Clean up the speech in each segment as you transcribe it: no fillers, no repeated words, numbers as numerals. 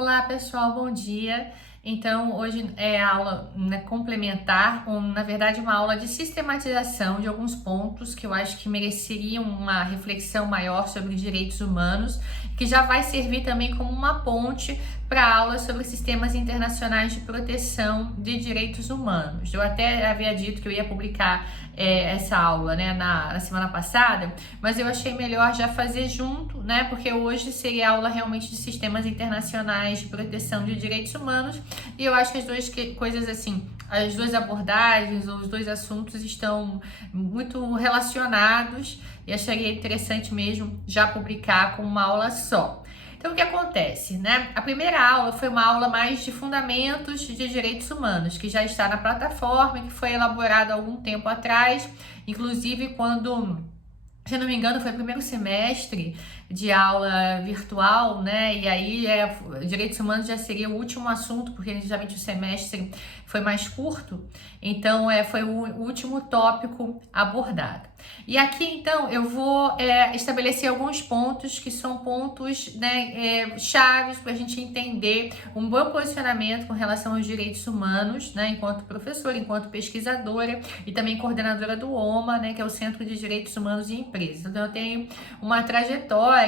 Olá pessoal, bom dia. Então, hoje é aula complementar, na verdade, uma aula de sistematização de alguns pontos que eu acho que mereceriam uma reflexão maior sobre direitos humanos, que já vai servir também como uma ponte para a aula sobre sistemas internacionais de proteção de direitos humanos. Eu até havia dito que eu ia publicar essa aula, na semana passada, mas eu achei melhor já fazer junto, porque hoje seria aula realmente de sistemas internacionais de proteção de direitos humanos, e eu acho que as duas coisas assim, as duas abordagens ou os dois assuntos estão muito relacionados e acharia interessante mesmo já publicar com uma aula só. Então, o que acontece, A primeira aula foi uma aula mais de fundamentos de direitos humanos, que já está na plataforma e que foi elaborada há algum tempo atrás, inclusive quando, se eu não me engano, foi o primeiro semestre de aula virtual, E aí, direitos humanos já seria o último assunto, porque geralmente o semestre foi mais curto, então foi o último tópico abordado. E aqui, então, eu vou estabelecer alguns pontos que são pontos chaves para a gente entender um bom posicionamento com relação aos direitos humanos, enquanto professora, enquanto pesquisadora e também coordenadora do OMA, que é o Centro de Direitos Humanos e Empresas. Então, eu tenho uma trajetória,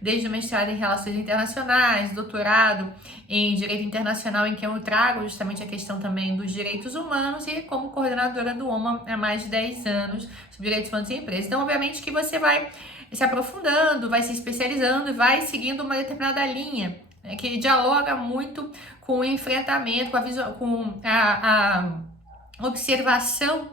desde o mestrado em Relações Internacionais, doutorado em Direito Internacional, em que eu trago justamente a questão também dos direitos humanos, e como coordenadora do OMA há mais de 10 anos sobre direitos humanos e empresas. Então, obviamente que você vai se aprofundando, vai se especializando e vai seguindo uma determinada linha, que dialoga muito com o enfrentamento, com a observação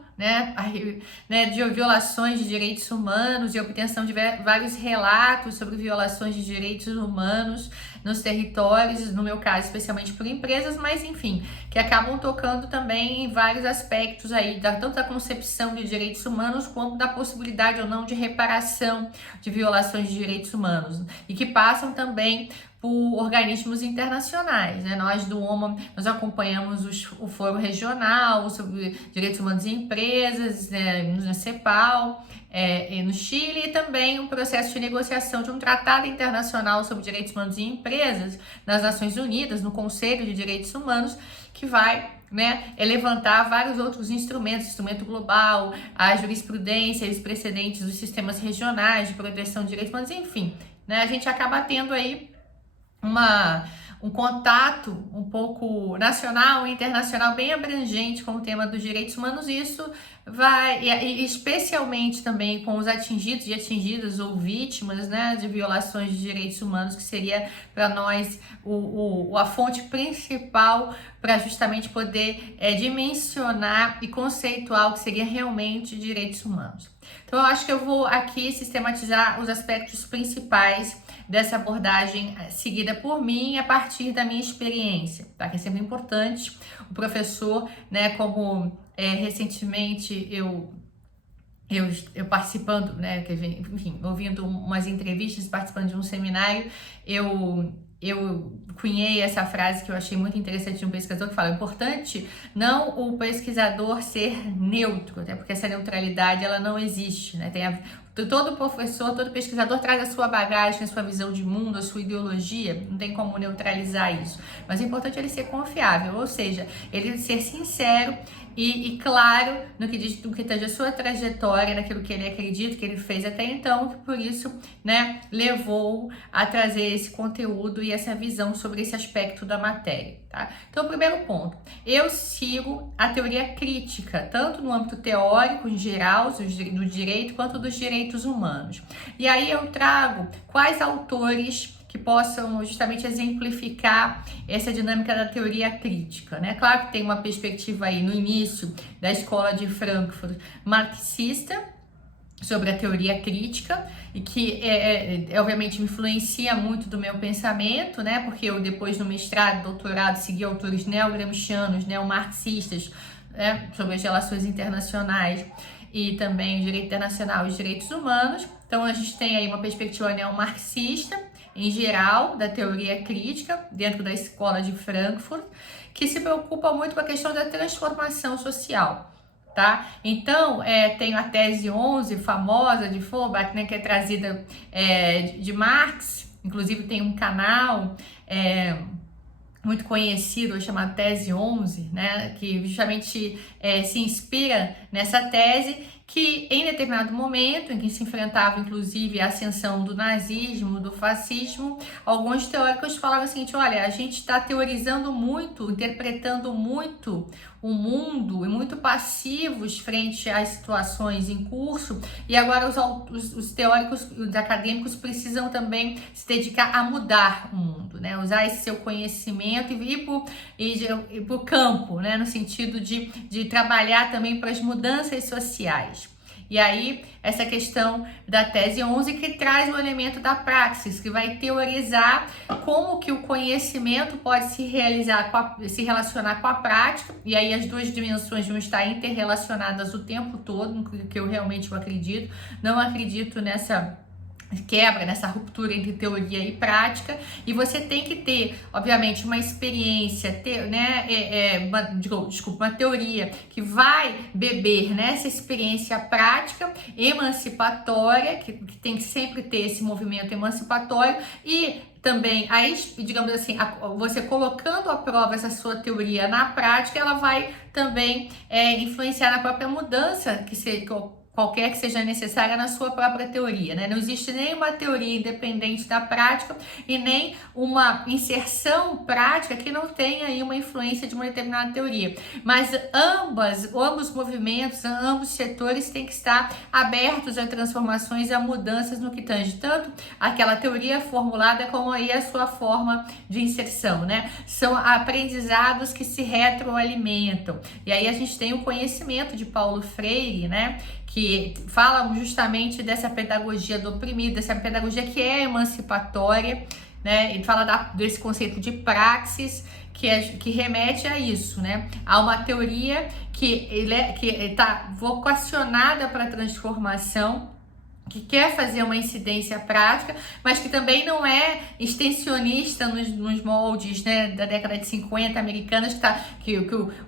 de violações de direitos humanos e obtenção de vários relatos sobre violações de direitos humanos nos territórios, no meu caso especialmente por empresas, mas enfim, que acabam tocando também em vários aspectos aí, tanto da concepção de direitos humanos quanto da possibilidade ou não de reparação de violações de direitos humanos, e que passam também por organismos internacionais, Nós do OMA, nós acompanhamos o Fórum Regional sobre Direitos Humanos e Empresas, na CEPAL, no Chile, e também um processo de negociação de um tratado internacional sobre direitos humanos e empresas nas Nações Unidas, no Conselho de Direitos Humanos, que vai levantar vários outros instrumentos, instrumento global, a jurisprudência e os precedentes dos sistemas regionais de proteção de direitos humanos, enfim, a gente acaba tendo aí um contato um pouco nacional e internacional bem abrangente com o tema dos direitos humanos, e isso vai, e especialmente também com os atingidos e atingidas ou vítimas, de violações de direitos humanos, que seria para nós a fonte principal para justamente poder dimensionar e conceituar o que seria realmente direitos humanos. Então, eu acho que eu vou aqui sistematizar os aspectos principais dessa abordagem seguida por mim a partir da minha experiência, tá? Que é sempre importante o professor, como recentemente eu participando, enfim, ouvindo umas entrevistas, participando de um seminário, eu cunhei essa frase que eu achei muito interessante de um pesquisador, que fala: importante não o pesquisador ser neutro, até porque essa neutralidade ela não existe, todo professor, todo pesquisador traz a sua bagagem, a sua visão de mundo, a sua ideologia, não tem como neutralizar isso, mas o importante é ele ser confiável, ou seja, ele ser sincero e claro no que diz, no que tange a sua trajetória, naquilo que ele acredita, que ele fez até então, que por isso, levou a trazer esse conteúdo e essa visão sobre esse aspecto da matéria, tá? Então, o primeiro ponto, eu sigo a teoria crítica, tanto no âmbito teórico em geral, do direito, quanto dos direitos humanos. E aí eu trago quais autores que possam justamente exemplificar essa dinâmica da teoria crítica, Claro que tem uma perspectiva aí no início da escola de Frankfurt marxista sobre a teoria crítica, e que obviamente me influencia muito do meu pensamento, porque eu depois no mestrado, doutorado, segui autores neogramscianos, neomarxistas, sobre as relações internacionais e também direito internacional e direitos humanos. Então a gente tem aí uma perspectiva neomarxista em geral, da teoria crítica, dentro da escola de Frankfurt, que se preocupa muito com a questão da transformação social, tá? Então, tem a tese 11, famosa, de Feuerbach, que é trazida de Marx, inclusive tem um canal muito conhecido, chamado Tese 11, né, que justamente se inspira nessa tese, que em determinado momento, em que se enfrentava inclusive a ascensão do nazismo, do fascismo, alguns teóricos falavam o seguinte: olha, a gente está teorizando muito, interpretando muito o mundo e muito passivos frente às situações em curso, e agora os teóricos, os acadêmicos precisam também se dedicar a mudar o mundo, né? Usar esse seu conhecimento e ir para o campo, né? No sentido de trabalhar também para as mudanças sociais. E aí, essa questão da tese 11 que traz o elemento da praxis, que vai teorizar como que o conhecimento pode se relacionar com a prática, e aí as duas dimensões vão estar interrelacionadas o tempo todo, que eu realmente acredito. Não acredito nessa quebra, nessa ruptura entre teoria e prática, e você tem que ter, obviamente, uma experiência, uma teoria que vai beber nessa experiência prática emancipatória, que tem que sempre ter esse movimento emancipatório, e também, aí, digamos assim, você colocando à prova essa sua teoria na prática, ela vai também influenciar na própria mudança qualquer que seja necessária na sua própria teoria, né? Não existe nenhuma teoria independente da prática e nem uma inserção prática que não tenha aí uma influência de uma determinada teoria. Mas ambos movimentos, ambos setores têm que estar abertos a transformações e a mudanças no que tange tanto aquela teoria formulada como aí a sua forma de inserção, né? São aprendizados que se retroalimentam. E aí a gente tem o conhecimento de Paulo Freire, né? Que falam justamente dessa pedagogia do oprimido, dessa pedagogia que é emancipatória, né? Ele fala desse conceito de praxis, que remete a isso, né? A uma teoria que está vocacionada para a transformação, que quer fazer uma incidência prática, mas que também não é extensionista nos moldes, né, da década de 50 americanas, que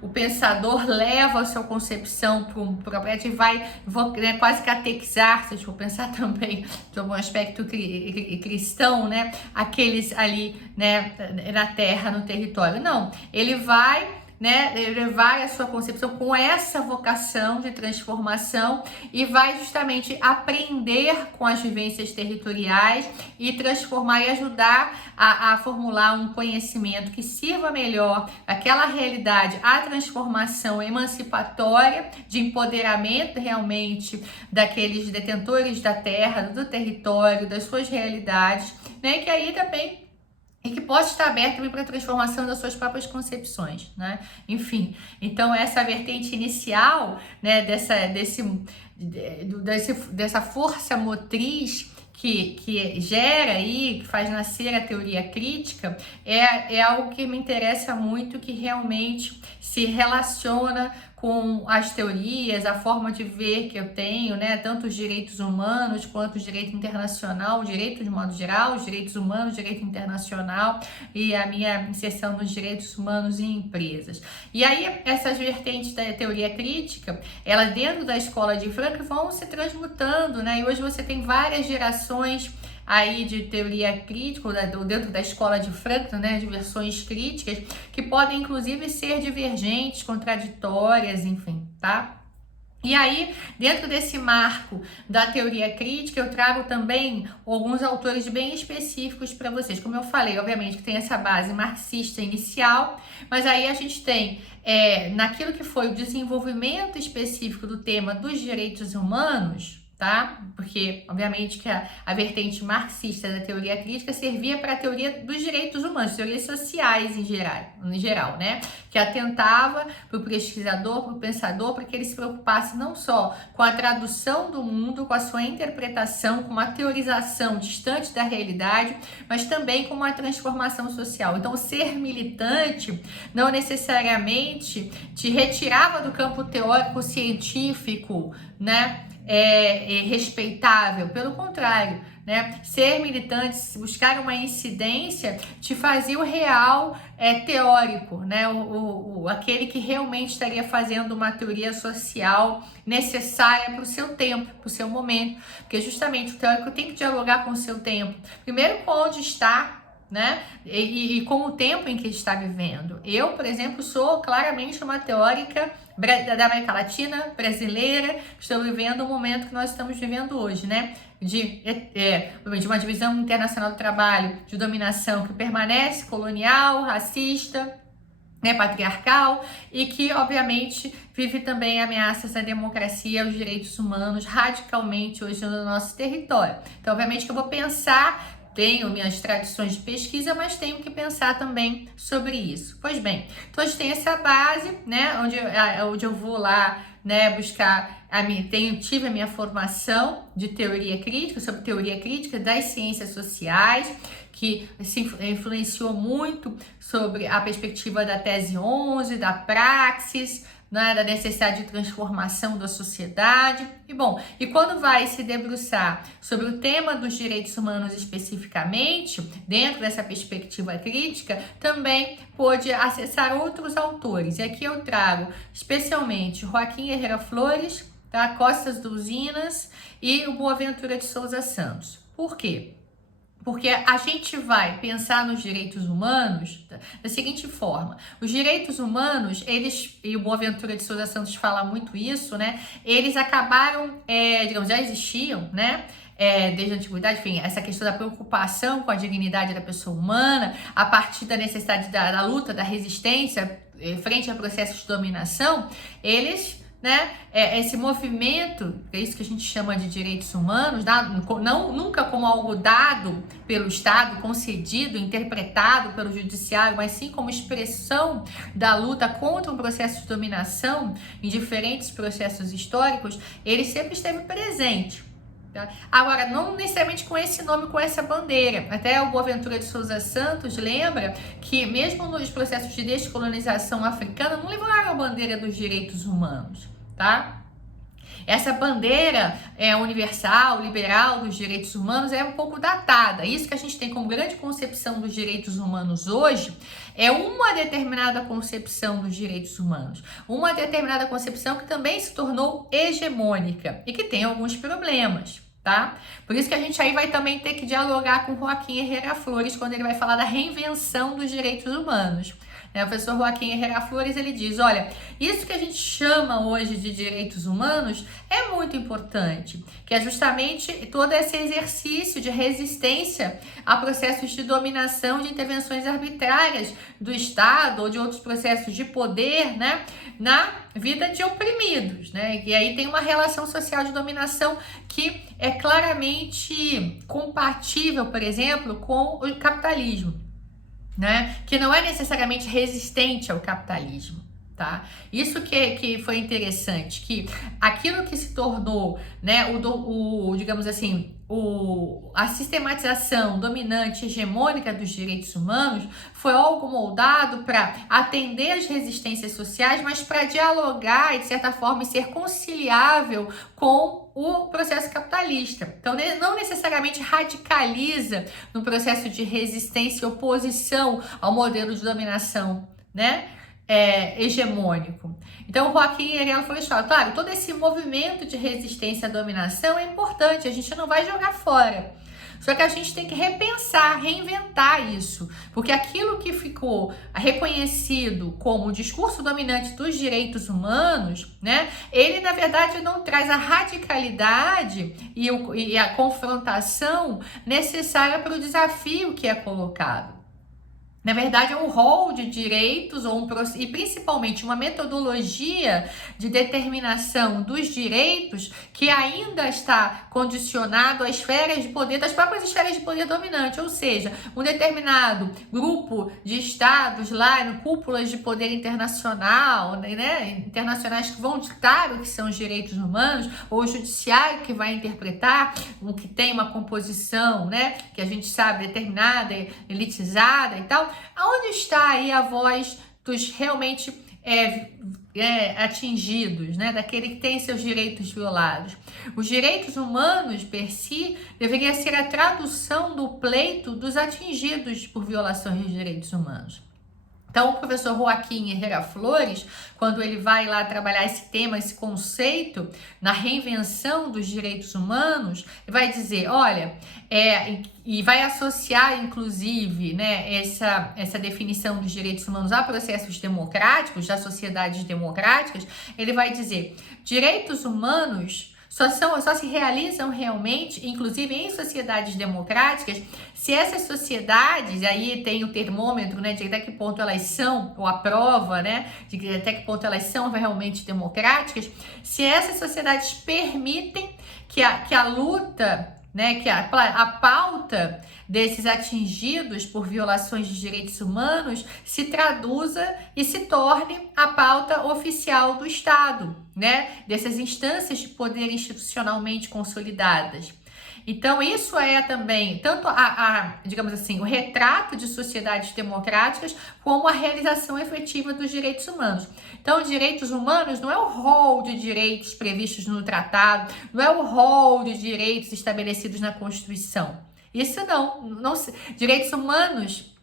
o pensador leva a sua concepção para a prática e vai, né, quase catequizar, se a gente for pensar também de algum aspecto cristão, né, aqueles ali, né, na terra, no território. Não, ele vai, né, levar a sua concepção com essa vocação de transformação e vai justamente aprender com as vivências territoriais e transformar e ajudar a formular um conhecimento que sirva melhor aquela realidade, a transformação emancipatória de empoderamento realmente daqueles detentores da terra, do território, das suas realidades, né, que aí também e que possa estar aberto também para a transformação das suas próprias concepções, né? Enfim, então essa vertente inicial, né, dessa força motriz que gera aí, que faz nascer a teoria crítica, é algo que me interessa muito, que realmente se relaciona com as teorias, a forma de ver que eu tenho, né? Tanto os direitos humanos quanto o direito internacional, o direito de modo geral, os direitos humanos, o direito internacional e a minha inserção nos direitos humanos em empresas. E aí, essas vertentes da teoria crítica, elas dentro da escola de Frankfurt vão se transmutando, né? E hoje você tem várias gerações aí de teoria crítica, dentro da escola de Frankfurt, né, de versões críticas, que podem inclusive ser divergentes, contraditórias, enfim, tá? E aí, dentro desse marco da teoria crítica, eu trago também alguns autores bem específicos para vocês. Como eu falei, obviamente que tem essa base marxista inicial, mas aí a gente tem, naquilo que foi o desenvolvimento específico do tema dos direitos humanos, tá? Porque, obviamente, que a vertente marxista da teoria crítica servia para a teoria dos direitos humanos, teorias sociais em geral, né? Que atentava para o pesquisador, para o pensador, para que ele se preocupasse não só com a tradução do mundo, com a sua interpretação, com uma teorização distante da realidade, mas também com uma transformação social. Então, ser militante não necessariamente te retirava do campo teórico científico, né? Respeitável, pelo contrário, né? Ser militante, buscar uma incidência, te fazia o real teórico, né? Aquele que realmente estaria fazendo uma teoria social necessária para o seu tempo, para o seu momento, porque justamente o teórico tem que dialogar com o seu tempo, primeiro com onde está, né? E com o tempo em que está vivendo. Eu, por exemplo, sou claramente uma teórica da América Latina, brasileira, estou vivendo o momento que nós estamos vivendo hoje, né? De uma divisão internacional do trabalho, de dominação que permanece colonial, racista, né, patriarcal, e que, obviamente, vive também ameaças à democracia e aos direitos humanos radicalmente hoje no nosso território. Então, obviamente que eu vou pensar, tenho minhas tradições de pesquisa, mas tenho que pensar também sobre isso. Pois bem, então a gente tem essa base, né, onde eu vou lá, né, buscar tive a minha formação de teoria crítica, sobre teoria crítica das ciências sociais, que se influenciou muito sobre a perspectiva da tese 11, da praxis, né, da necessidade de transformação da sociedade. E quando vai se debruçar sobre o tema dos direitos humanos especificamente, dentro dessa perspectiva crítica, também pôde acessar outros autores. E aqui eu trago especialmente Joaquim Herrera Flores, tá? Costas do Usinas e o Boaventura de Souza Santos. Por quê? Porque a gente vai pensar nos direitos humanos da seguinte forma: os direitos humanos, e o Boaventura de Souza Santos fala muito isso, né? Eles acabaram, já existiam, né? Desde a antiguidade, enfim, essa questão da preocupação com a dignidade da pessoa humana, a partir da necessidade da luta, da resistência frente a processos de dominação, eles, né, esse movimento, é isso que a gente chama de direitos humanos, nunca como algo dado pelo Estado, concedido, interpretado pelo judiciário, mas sim como expressão da luta contra um processo de dominação em diferentes processos históricos, ele sempre esteve presente. Tá? Agora, não necessariamente com esse nome, com essa bandeira. Até o Boaventura de Souza Santos lembra que mesmo nos processos de descolonização africana não levaram a bandeira dos direitos humanos, tá? Essa bandeira universal, liberal dos direitos humanos é um pouco datada. Isso que a gente tem como grande concepção dos direitos humanos hoje é uma determinada concepção dos direitos humanos. Uma determinada concepção que também se tornou hegemônica e que tem alguns problemas, tá? Por isso que a gente aí vai também ter que dialogar com Joaquim Herrera Flores quando ele vai falar da reinvenção dos direitos humanos. O professor Joaquim Herrera Flores, ele diz, olha, isso que a gente chama hoje de direitos humanos é muito importante, que é justamente todo esse exercício de resistência a processos de dominação, de intervenções arbitrárias do Estado ou de outros processos de poder, né, na vida de oprimidos, né, e aí tem uma relação social de dominação que é claramente compatível, por exemplo, com o capitalismo. Né? Que não é necessariamente resistente ao capitalismo, tá? Isso que foi interessante, que aquilo que se tornou, né, digamos assim, a sistematização dominante hegemônica dos direitos humanos foi algo moldado para atender às resistências sociais, mas para dialogar e, de certa forma, ser conciliável com o processo capitalista. Então, não necessariamente radicaliza no processo de resistência e oposição ao modelo de dominação, né, hegemônico. Então, o Joaquim Herrera Flores fala, claro, todo esse movimento de resistência à dominação é importante, a gente não vai jogar fora. Só que a gente tem que repensar, reinventar isso, porque aquilo que ficou reconhecido como o discurso dominante dos direitos humanos, né, ele na verdade não traz a radicalidade e a confrontação necessária para o desafio que é colocado. Na verdade, é um rol de direitos e principalmente uma metodologia de determinação dos direitos que ainda está condicionado às esferas de poder, das próprias esferas de poder dominante, ou seja, um determinado grupo de estados lá, no cúpulas de poder internacional, né, internacionais que vão ditar o que são os direitos humanos, ou o judiciário que vai interpretar, o que tem uma composição, né, que a gente sabe determinada, elitizada e tal. Aonde está aí a voz dos realmente atingidos, né? Daquele que tem seus direitos violados? Os direitos humanos, per si, deveria ser a tradução do pleito dos atingidos por violações de direitos humanos. Então, o professor Joaquim Herrera Flores, quando ele vai lá trabalhar esse tema, esse conceito, na reinvenção dos direitos humanos, ele vai dizer, olha, e vai associar, inclusive, né, essa definição dos direitos humanos a processos democráticos, das sociedades democráticas, ele vai dizer, direitos humanos só se realizam realmente, inclusive em sociedades democráticas, se essas sociedades, aí tem o termômetro, né, de até que ponto elas são, ou a prova, né, de até que ponto elas são realmente democráticas, se essas sociedades permitem que a luta, né, que a pauta desses atingidos por violações de direitos humanos se traduza e se torne a pauta oficial do Estado, né, dessas instâncias de poder institucionalmente consolidadas. Então, isso é também tanto digamos assim, o retrato de sociedades democráticas como a realização efetiva dos direitos humanos. Então, direitos humanos não é o rol de direitos previstos no tratado, não é o rol de direitos estabelecidos na Constituição. Isso não direitos humanos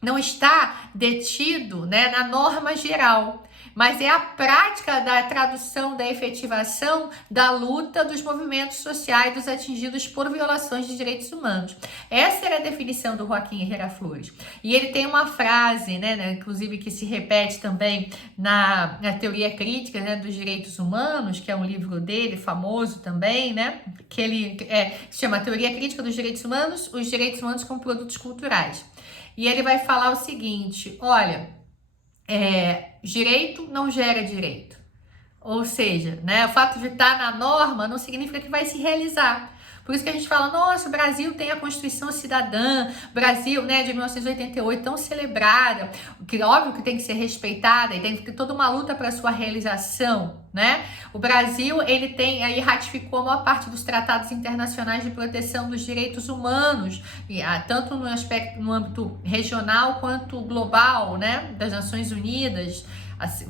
não está detido, né, na norma geral, mas é a prática da tradução, da efetivação da luta dos movimentos sociais dos atingidos por violações de direitos humanos. Essa era a definição do Joaquim Herrera Flores. E ele tem uma frase, né, inclusive que se repete também na teoria crítica, né, dos direitos humanos, que é um livro dele, famoso também, né, que ele se chama Teoria Crítica dos Direitos Humanos, os direitos humanos como produtos culturais. E ele vai falar o seguinte, olha, direito não gera direito. Ou seja, né, o fato de estar na norma não significa que vai se realizar. Por isso que a gente fala, nossa, o Brasil tem a Constituição Cidadã, Brasil, né, de 1988, tão celebrada, que óbvio que tem que ser respeitada e tem que ter toda uma luta para sua realização, né? O Brasil, ele aí ratificou a maior parte dos tratados internacionais de proteção dos direitos humanos, tanto no âmbito regional quanto global, né, das Nações Unidas,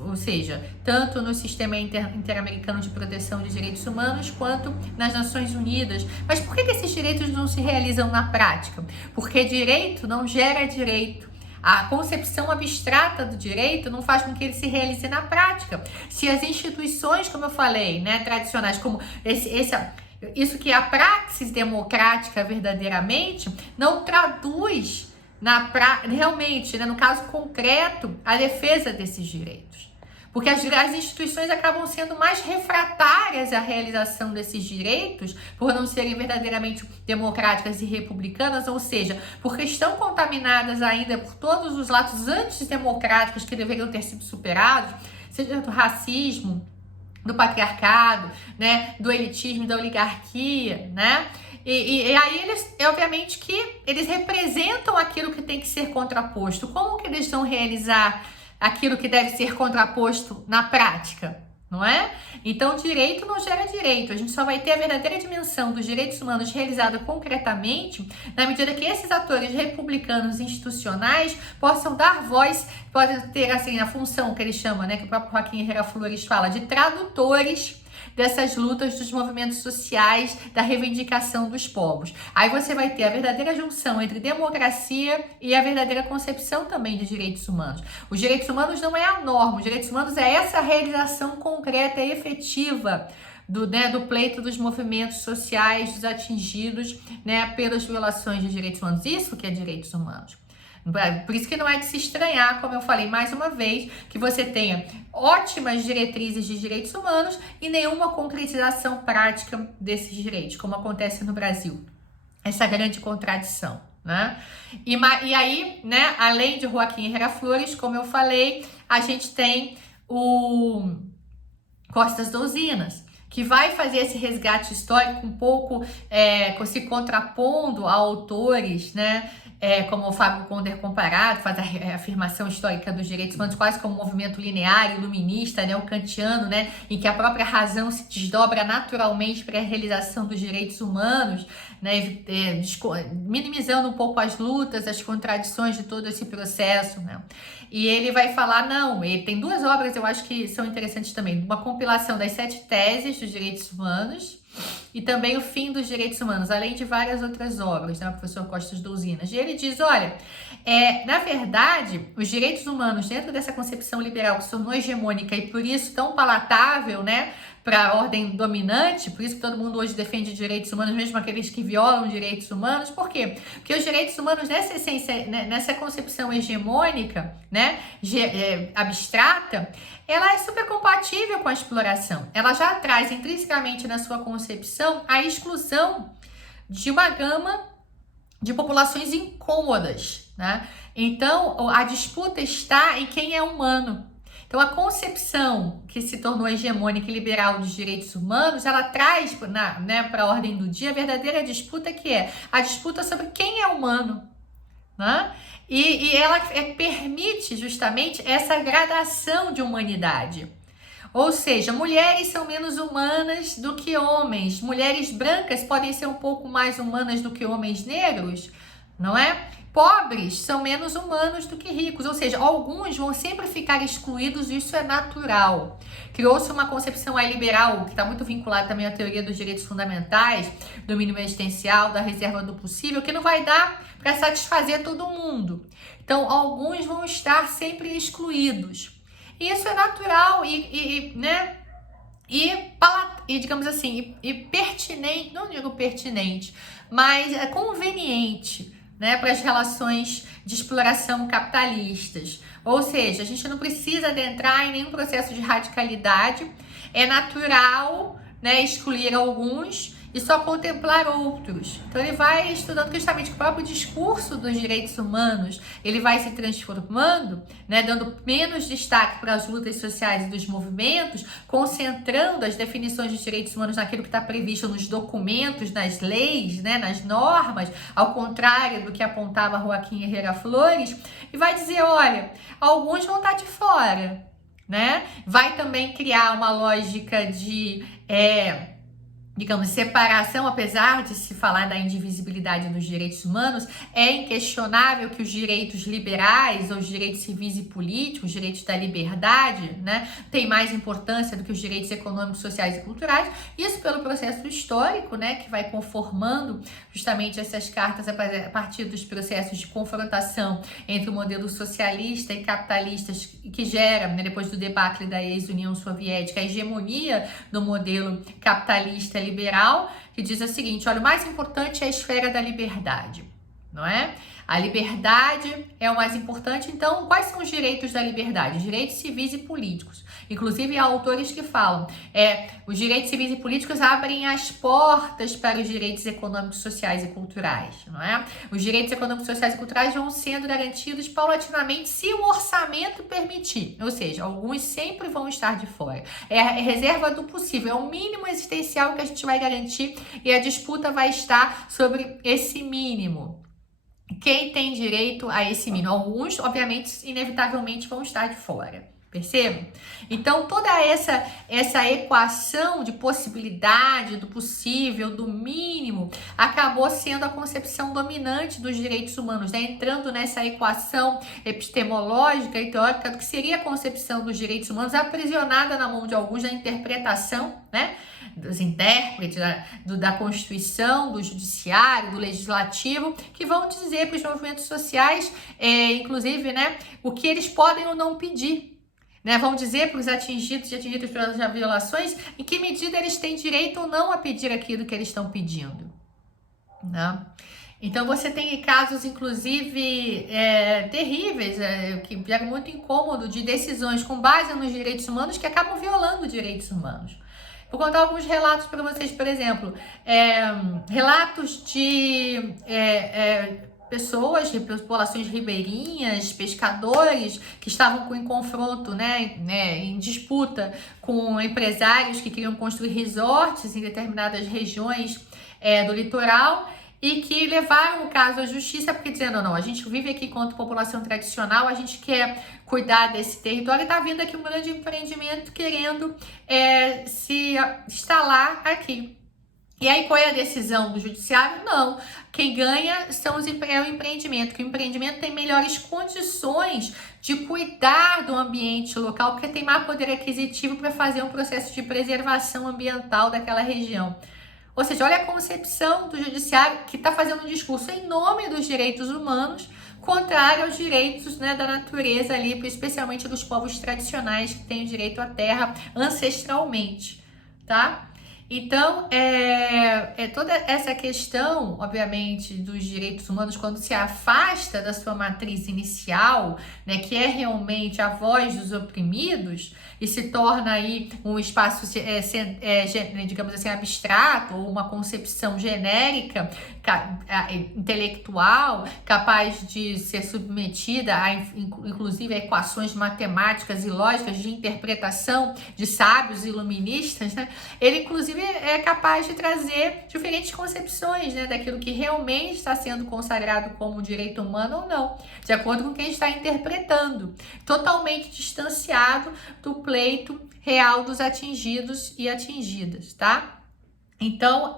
ou seja, tanto no Sistema Interamericano de Proteção de Direitos Humanos quanto nas Nações Unidas. Mas por que esses direitos não se realizam na prática? Porque direito não gera direito. A concepção abstrata do direito não faz com que ele se realize na prática. Se as instituições, como eu falei, né, tradicionais, como isso que é a praxis democrática verdadeiramente, não traduz realmente, né, no caso concreto, a defesa desses direitos. Porque as instituições acabam sendo mais refratárias à realização desses direitos, por não serem verdadeiramente democráticas e republicanas, ou seja, porque estão contaminadas ainda por todos os lados antidemocráticos que deveriam ter sido superados, seja do racismo, do patriarcado, né, do elitismo, da oligarquia, né? E aí eles, obviamente que eles representam aquilo que tem que ser contraposto. Como que eles vão realizar aquilo que deve ser contraposto na prática, não é? Então, direito não gera direito. A gente só vai ter a verdadeira dimensão dos direitos humanos realizada concretamente na medida que esses atores republicanos institucionais possam dar voz, podem ter assim a função que eles chamam, né, que o próprio Joaquim Herrera Flores fala, de tradutores dessas lutas dos movimentos sociais, da reivindicação dos povos. Aí você vai ter a verdadeira junção entre democracia e a verdadeira concepção também de direitos humanos. Os direitos humanos não é a norma, os direitos humanos é essa realização concreta e efetiva do pleito dos movimentos sociais, dos atingidos, né, pelas violações de direitos humanos. Isso que é direitos humanos. Por isso que não é de se estranhar, como eu falei mais uma vez, que você tenha ótimas diretrizes de direitos humanos e nenhuma concretização prática desses direitos, como acontece no Brasil. Essa grande contradição, né? E aí, né, além de Joaquim Herrera Flores, como eu falei, a gente tem o Costas Douzinas, que vai fazer esse resgate histórico um pouco se contrapondo a autores, né, como o Fábio Conder comparado, faz a afirmação histórica dos direitos humanos quase como um movimento linear, iluminista, né, o kantiano, né, em que a própria razão se desdobra naturalmente para a realização dos direitos humanos, né, minimizando um pouco as lutas, as contradições de todo esse processo, né. E ele vai falar, não, ele tem duas obras, eu acho que são interessantes também, uma compilação das 7 teses dos direitos humanos, e também O Fim dos Direitos Humanos, além de várias outras obras, né, o professor Costas Douzinas. E ele diz, olha, na verdade, os direitos humanos dentro dessa concepção liberal que se tornou hegemônica e por isso tão palatável, né, para a ordem dominante, por isso que todo mundo hoje defende direitos humanos, mesmo aqueles que violam direitos humanos. Por quê? Porque os direitos humanos, nessa essência, nessa concepção hegemônica, né, abstrata, ela é super compatível com a exploração. Ela já traz intrinsecamente na sua concepção a exclusão de uma gama de populações incômodas, né? Então, a disputa está em quem é humano. Então, a concepção que se tornou hegemônica e liberal dos direitos humanos, ela traz para a ordem do dia a verdadeira disputa, que é a disputa sobre quem é humano, né? E ela permite justamente essa gradação de humanidade. Ou seja, mulheres são menos humanas do que homens. Mulheres brancas podem ser um pouco mais humanas do que homens negros, não é? Pobres são menos humanos do que ricos, ou seja, alguns vão sempre ficar excluídos, e isso é natural. Criou-se uma concepção aí liberal, que está muito vinculada também à teoria dos direitos fundamentais, do mínimo existencial, da reserva do possível, que não vai dar para satisfazer todo mundo. Então, alguns vão estar sempre excluídos. E isso é natural né? E digamos assim, e pertinente, não digo pertinente, mas é conveniente, né, para as relações de exploração capitalistas. Ou seja, a gente não precisa adentrar em nenhum processo de radicalidade, é natural, né, excluir alguns e só contemplar outros. Então ele vai estudando justamente o próprio discurso dos direitos humanos, ele vai se transformando, né, dando menos destaque para as lutas sociais e dos movimentos, concentrando as definições de direitos humanos naquilo que está previsto nos documentos, nas leis, né, nas normas, ao contrário do que apontava Joaquim Herrera Flores, e vai dizer, olha, alguns vão estar de fora, né? Vai também criar uma lógica de digamos, separação, apesar de se falar da indivisibilidade dos direitos humanos, é inquestionável que os direitos liberais, ou os direitos civis e políticos, os direitos da liberdade, né, têm mais importância do que os direitos econômicos, sociais e culturais. Isso pelo processo histórico, né, que vai conformando justamente essas cartas a partir dos processos de confrontação entre o modelo socialista e capitalista que gera, né, depois do debacle da ex-União Soviética, a hegemonia do modelo capitalista liberal, que diz o seguinte, olha, o mais importante é a esfera da liberdade, não é? A liberdade é o mais importante, então quais são os direitos da liberdade? Direitos civis e políticos. Inclusive há autores que falam, os direitos civis e políticos abrem as portas para os direitos econômicos, sociais e culturais, não é? Os direitos econômicos, sociais e culturais vão sendo garantidos paulatinamente se o orçamento permitir, ou seja, alguns sempre vão estar de fora. É a reserva do possível, é o mínimo existencial que a gente vai garantir e a disputa vai estar sobre esse mínimo. Quem tem direito a esse mínimo? Alguns, obviamente, inevitavelmente vão estar de fora. Percebam? Então, toda essa equação de possibilidade, do possível, do mínimo, acabou sendo a concepção dominante dos direitos humanos, né? Entrando nessa equação epistemológica e teórica do que seria a concepção dos direitos humanos, aprisionada na mão de alguns na interpretação, né, dos intérpretes da Constituição, do Judiciário, do Legislativo, que vão dizer para os movimentos sociais, inclusive, né, o que eles podem ou não pedir. Né, vão dizer para os atingidos e atingidas pelas violações em que medida eles têm direito ou não a pedir aquilo que eles estão pedindo. Né? Então você tem casos, inclusive, terríveis, que geram muito incômodo de decisões com base nos direitos humanos que acabam violando direitos humanos. Vou contar alguns relatos para vocês, por exemplo, relatos de pessoas, de populações ribeirinhas, pescadores que estavam em confronto, né, em disputa com empresários que queriam construir resorts em determinadas regiões do litoral e que levaram o caso à justiça porque dizendo, não, a gente vive aqui enquanto população tradicional, a gente quer cuidar desse território e está vindo aqui um grande empreendimento querendo se instalar aqui. E aí, qual é a decisão do judiciário? Não, quem ganha é o empreendimento, que o empreendimento tem melhores condições de cuidar do ambiente local, porque tem mais poder aquisitivo para fazer um processo de preservação ambiental daquela região. Ou seja, olha a concepção do judiciário que está fazendo um discurso em nome dos direitos humanos, contrário aos direitos, né, da natureza ali, especialmente dos povos tradicionais que têm o direito à terra ancestralmente, tá? Então, toda essa questão, obviamente, dos direitos humanos, quando se afasta da sua matriz inicial, né, que é realmente a voz dos oprimidos, e se torna aí um espaço, digamos assim, abstrato, ou uma concepção genérica, intelectual, capaz de ser submetida a, inclusive, a equações matemáticas e lógicas de interpretação de sábios iluministas, né? Ele, inclusive, é capaz de trazer diferentes concepções, né, daquilo que realmente está sendo consagrado como direito humano ou não, de acordo com quem está interpretando, totalmente distanciado do pleito real dos atingidos e atingidas, tá? Então,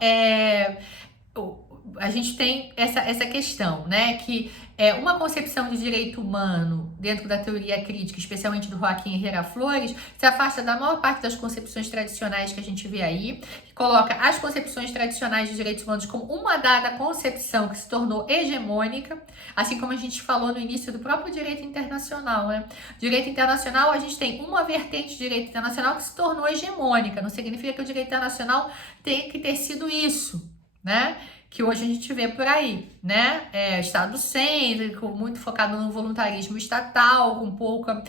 a gente tem essa questão, né, que uma concepção de direito humano dentro da teoria crítica, especialmente do Joaquim Herrera Flores, se afasta da maior parte das concepções tradicionais que a gente vê aí, que coloca as concepções tradicionais de direitos humanos como uma dada concepção que se tornou hegemônica, assim como a gente falou no início do próprio direito internacional, né? Direito internacional, a gente tem uma vertente de direito internacional que se tornou hegemônica, não significa que o direito internacional tem que ter sido isso, né? Que hoje a gente vê por aí, né? Estado cêntrico, muito focado no voluntarismo estatal, com pouca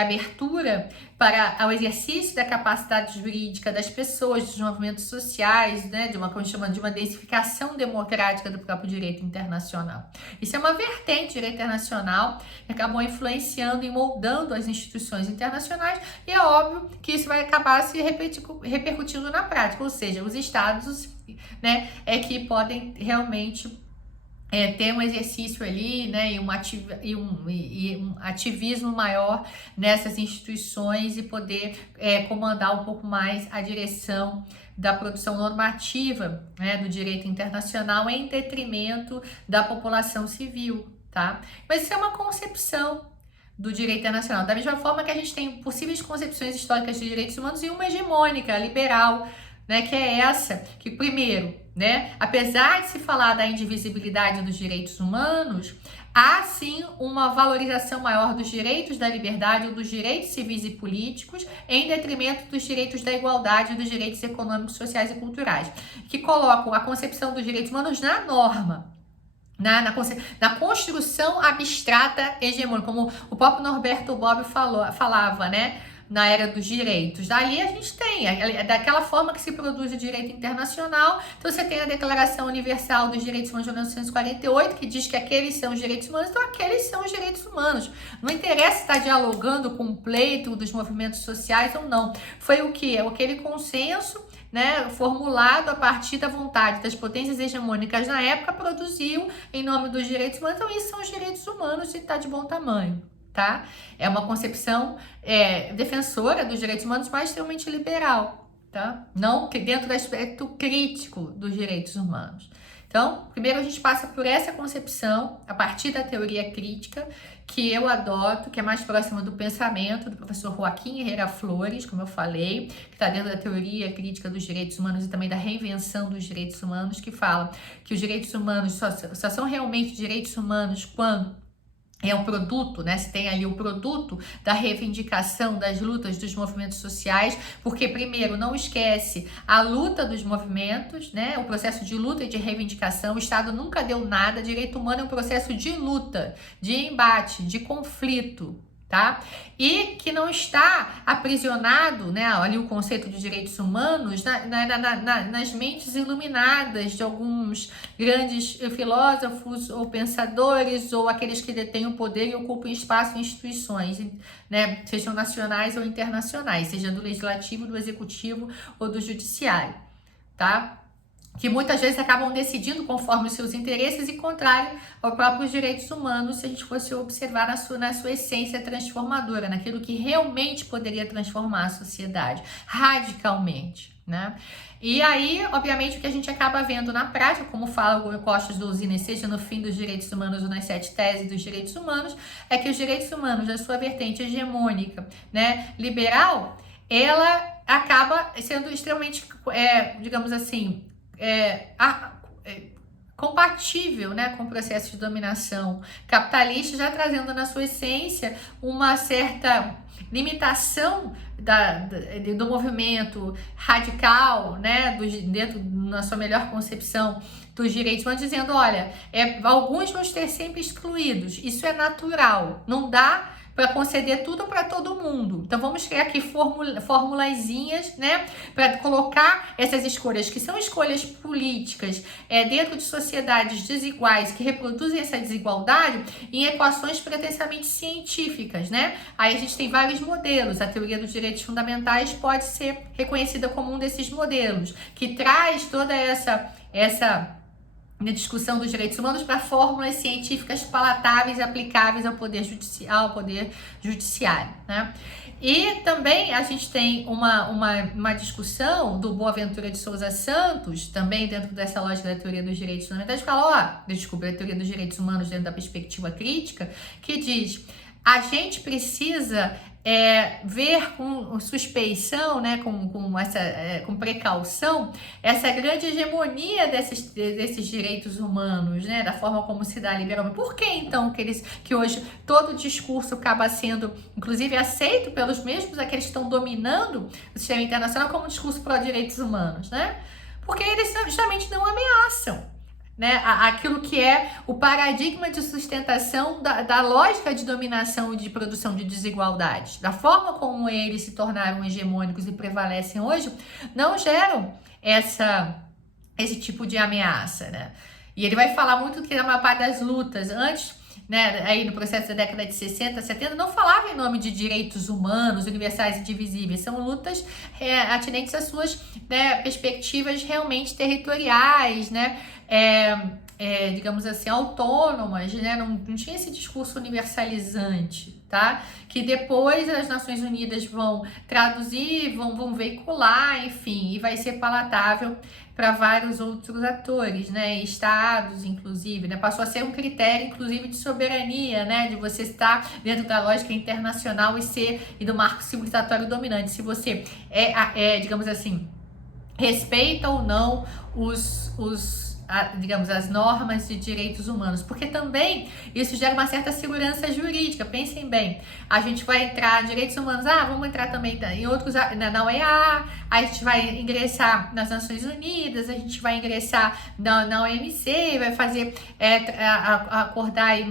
abertura para o exercício da capacidade jurídica das pessoas, dos movimentos sociais, né? De uma densificação democrática do próprio direito internacional. Isso é uma vertente do direito internacional que acabou influenciando e moldando as instituições internacionais, e é óbvio que isso vai acabar se repercutindo na prática, ou seja, os estados, né, que podem realmente ter um exercício ali, né, e um ativismo maior nessas instituições e poder comandar um pouco mais a direção da produção normativa, né, do direito internacional em detrimento da população civil, tá? Mas isso é uma concepção do direito internacional, da mesma forma que a gente tem possíveis concepções históricas de direitos humanos e uma hegemônica, liberal, né, que é essa, que primeiro, né, apesar de se falar da indivisibilidade dos direitos humanos, há sim uma valorização maior dos direitos da liberdade ou dos direitos civis e políticos em detrimento dos direitos da igualdade e dos direitos econômicos, sociais e culturais, que colocam a concepção dos direitos humanos na norma, na construção abstrata hegemônica, como o próprio Norberto Bobbio falava, né? Na era dos direitos. Dali a gente tem, daquela forma que se produz o direito internacional. Então você tem a Declaração Universal dos Direitos Humanos de 1948, que diz que aqueles são os direitos humanos, então aqueles são os direitos humanos. Não interessa estar dialogando com o pleito dos movimentos sociais ou não. Foi o que? Aquele consenso, né, formulado a partir da vontade das potências hegemônicas na época, produziu em nome dos direitos humanos. Então isso são os direitos humanos e está de bom tamanho. Tá? É uma concepção defensora dos direitos humanos, mas extremamente liberal, tá? Não dentro do aspecto crítico dos direitos humanos. Então, primeiro a gente passa por essa concepção, a partir da teoria crítica, que eu adoto, que é mais próxima do pensamento do professor Joaquim Herrera Flores, como eu falei, que está dentro da teoria crítica dos direitos humanos e também da reinvenção dos direitos humanos, que fala que os direitos humanos só são realmente direitos humanos quando é um produto, né? Se tem ali o produto da reivindicação das lutas dos movimentos sociais, porque primeiro não esquece a luta dos movimentos, né? O processo de luta e de reivindicação. O Estado nunca deu nada. Direito humano é um processo de luta, de embate, de conflito, tá? E que não está aprisionado, né, ali o conceito de direitos humanos nas mentes iluminadas de alguns grandes filósofos ou pensadores ou aqueles que detêm o poder e ocupam espaço em instituições, né, sejam nacionais ou internacionais, seja do legislativo, do executivo ou do judiciário, tá? Que muitas vezes acabam decidindo conforme os seus interesses e contrário aos próprios direitos humanos, se a gente fosse observar na sua essência transformadora, naquilo que realmente poderia transformar a sociedade radicalmente, né? E aí, obviamente, o que a gente acaba vendo na prática, como fala o Costas do Usina, seja no fim dos direitos humanos ou nas 7 teses dos direitos humanos, é que os direitos humanos, da sua vertente hegemônica, né, liberal, ela acaba sendo extremamente, digamos assim, compatível, né, com o processo de dominação capitalista, já trazendo na sua essência uma certa limitação do movimento radical, né, dentro na sua melhor concepção dos direitos, mas dizendo, olha, alguns vão ser sempre excluídos, isso é natural, não dá para conceder tudo para todo mundo. Então vamos criar aqui formulazinhas, né, para colocar essas escolhas, que são escolhas políticas, dentro de sociedades desiguais que reproduzem essa desigualdade em equações pretensamente científicas, né? Aí a gente tem vários modelos. A teoria dos direitos fundamentais pode ser reconhecida como um desses modelos, que traz toda essa na discussão dos direitos humanos para fórmulas científicas palatáveis e aplicáveis ao poder judiciário, né? E também a gente tem uma discussão do Boaventura de Souza Santos, também dentro dessa lógica da teoria dos direitos fundamentais, que fala, a teoria dos direitos humanos dentro da perspectiva crítica, que diz, a gente precisa ver com suspeição, né, com precaução, essa grande hegemonia desses direitos humanos, né, da forma como se dá liberalmente. Por que então que hoje todo o discurso acaba sendo, inclusive, aceito pelos mesmos aqueles que estão dominando o sistema internacional como um discurso pró-direitos humanos, né? Porque eles justamente não ameaçam, né, aquilo que é o paradigma de sustentação da lógica de dominação e de produção de desigualdades, da forma como eles se tornaram hegemônicos e prevalecem hoje, não geram esse tipo de ameaça, né? E ele vai falar muito que na maior parte das lutas antes, né, aí no processo da década de 60, 70, não falava em nome de direitos humanos, universais e divisíveis, são lutas atinentes às suas, né, perspectivas realmente territoriais, né, digamos assim, autônomas, né, não tinha esse discurso universalizante, tá? Que depois as Nações Unidas vão traduzir, vão veicular, enfim, e vai ser palatável para vários outros atores, né, estados, inclusive, né, passou a ser um critério, inclusive, de soberania, né, de você estar dentro da lógica internacional e do marco civilizatório dominante, se você digamos assim, respeita ou não digamos, as normas de direitos humanos, porque também isso gera uma certa segurança jurídica. Pensem bem, a gente vai entrar em direitos humanos, vamos entrar também em outros, na OEA, a gente vai ingressar nas Nações Unidas, a gente vai ingressar na OMC, vai fazer, acordar aí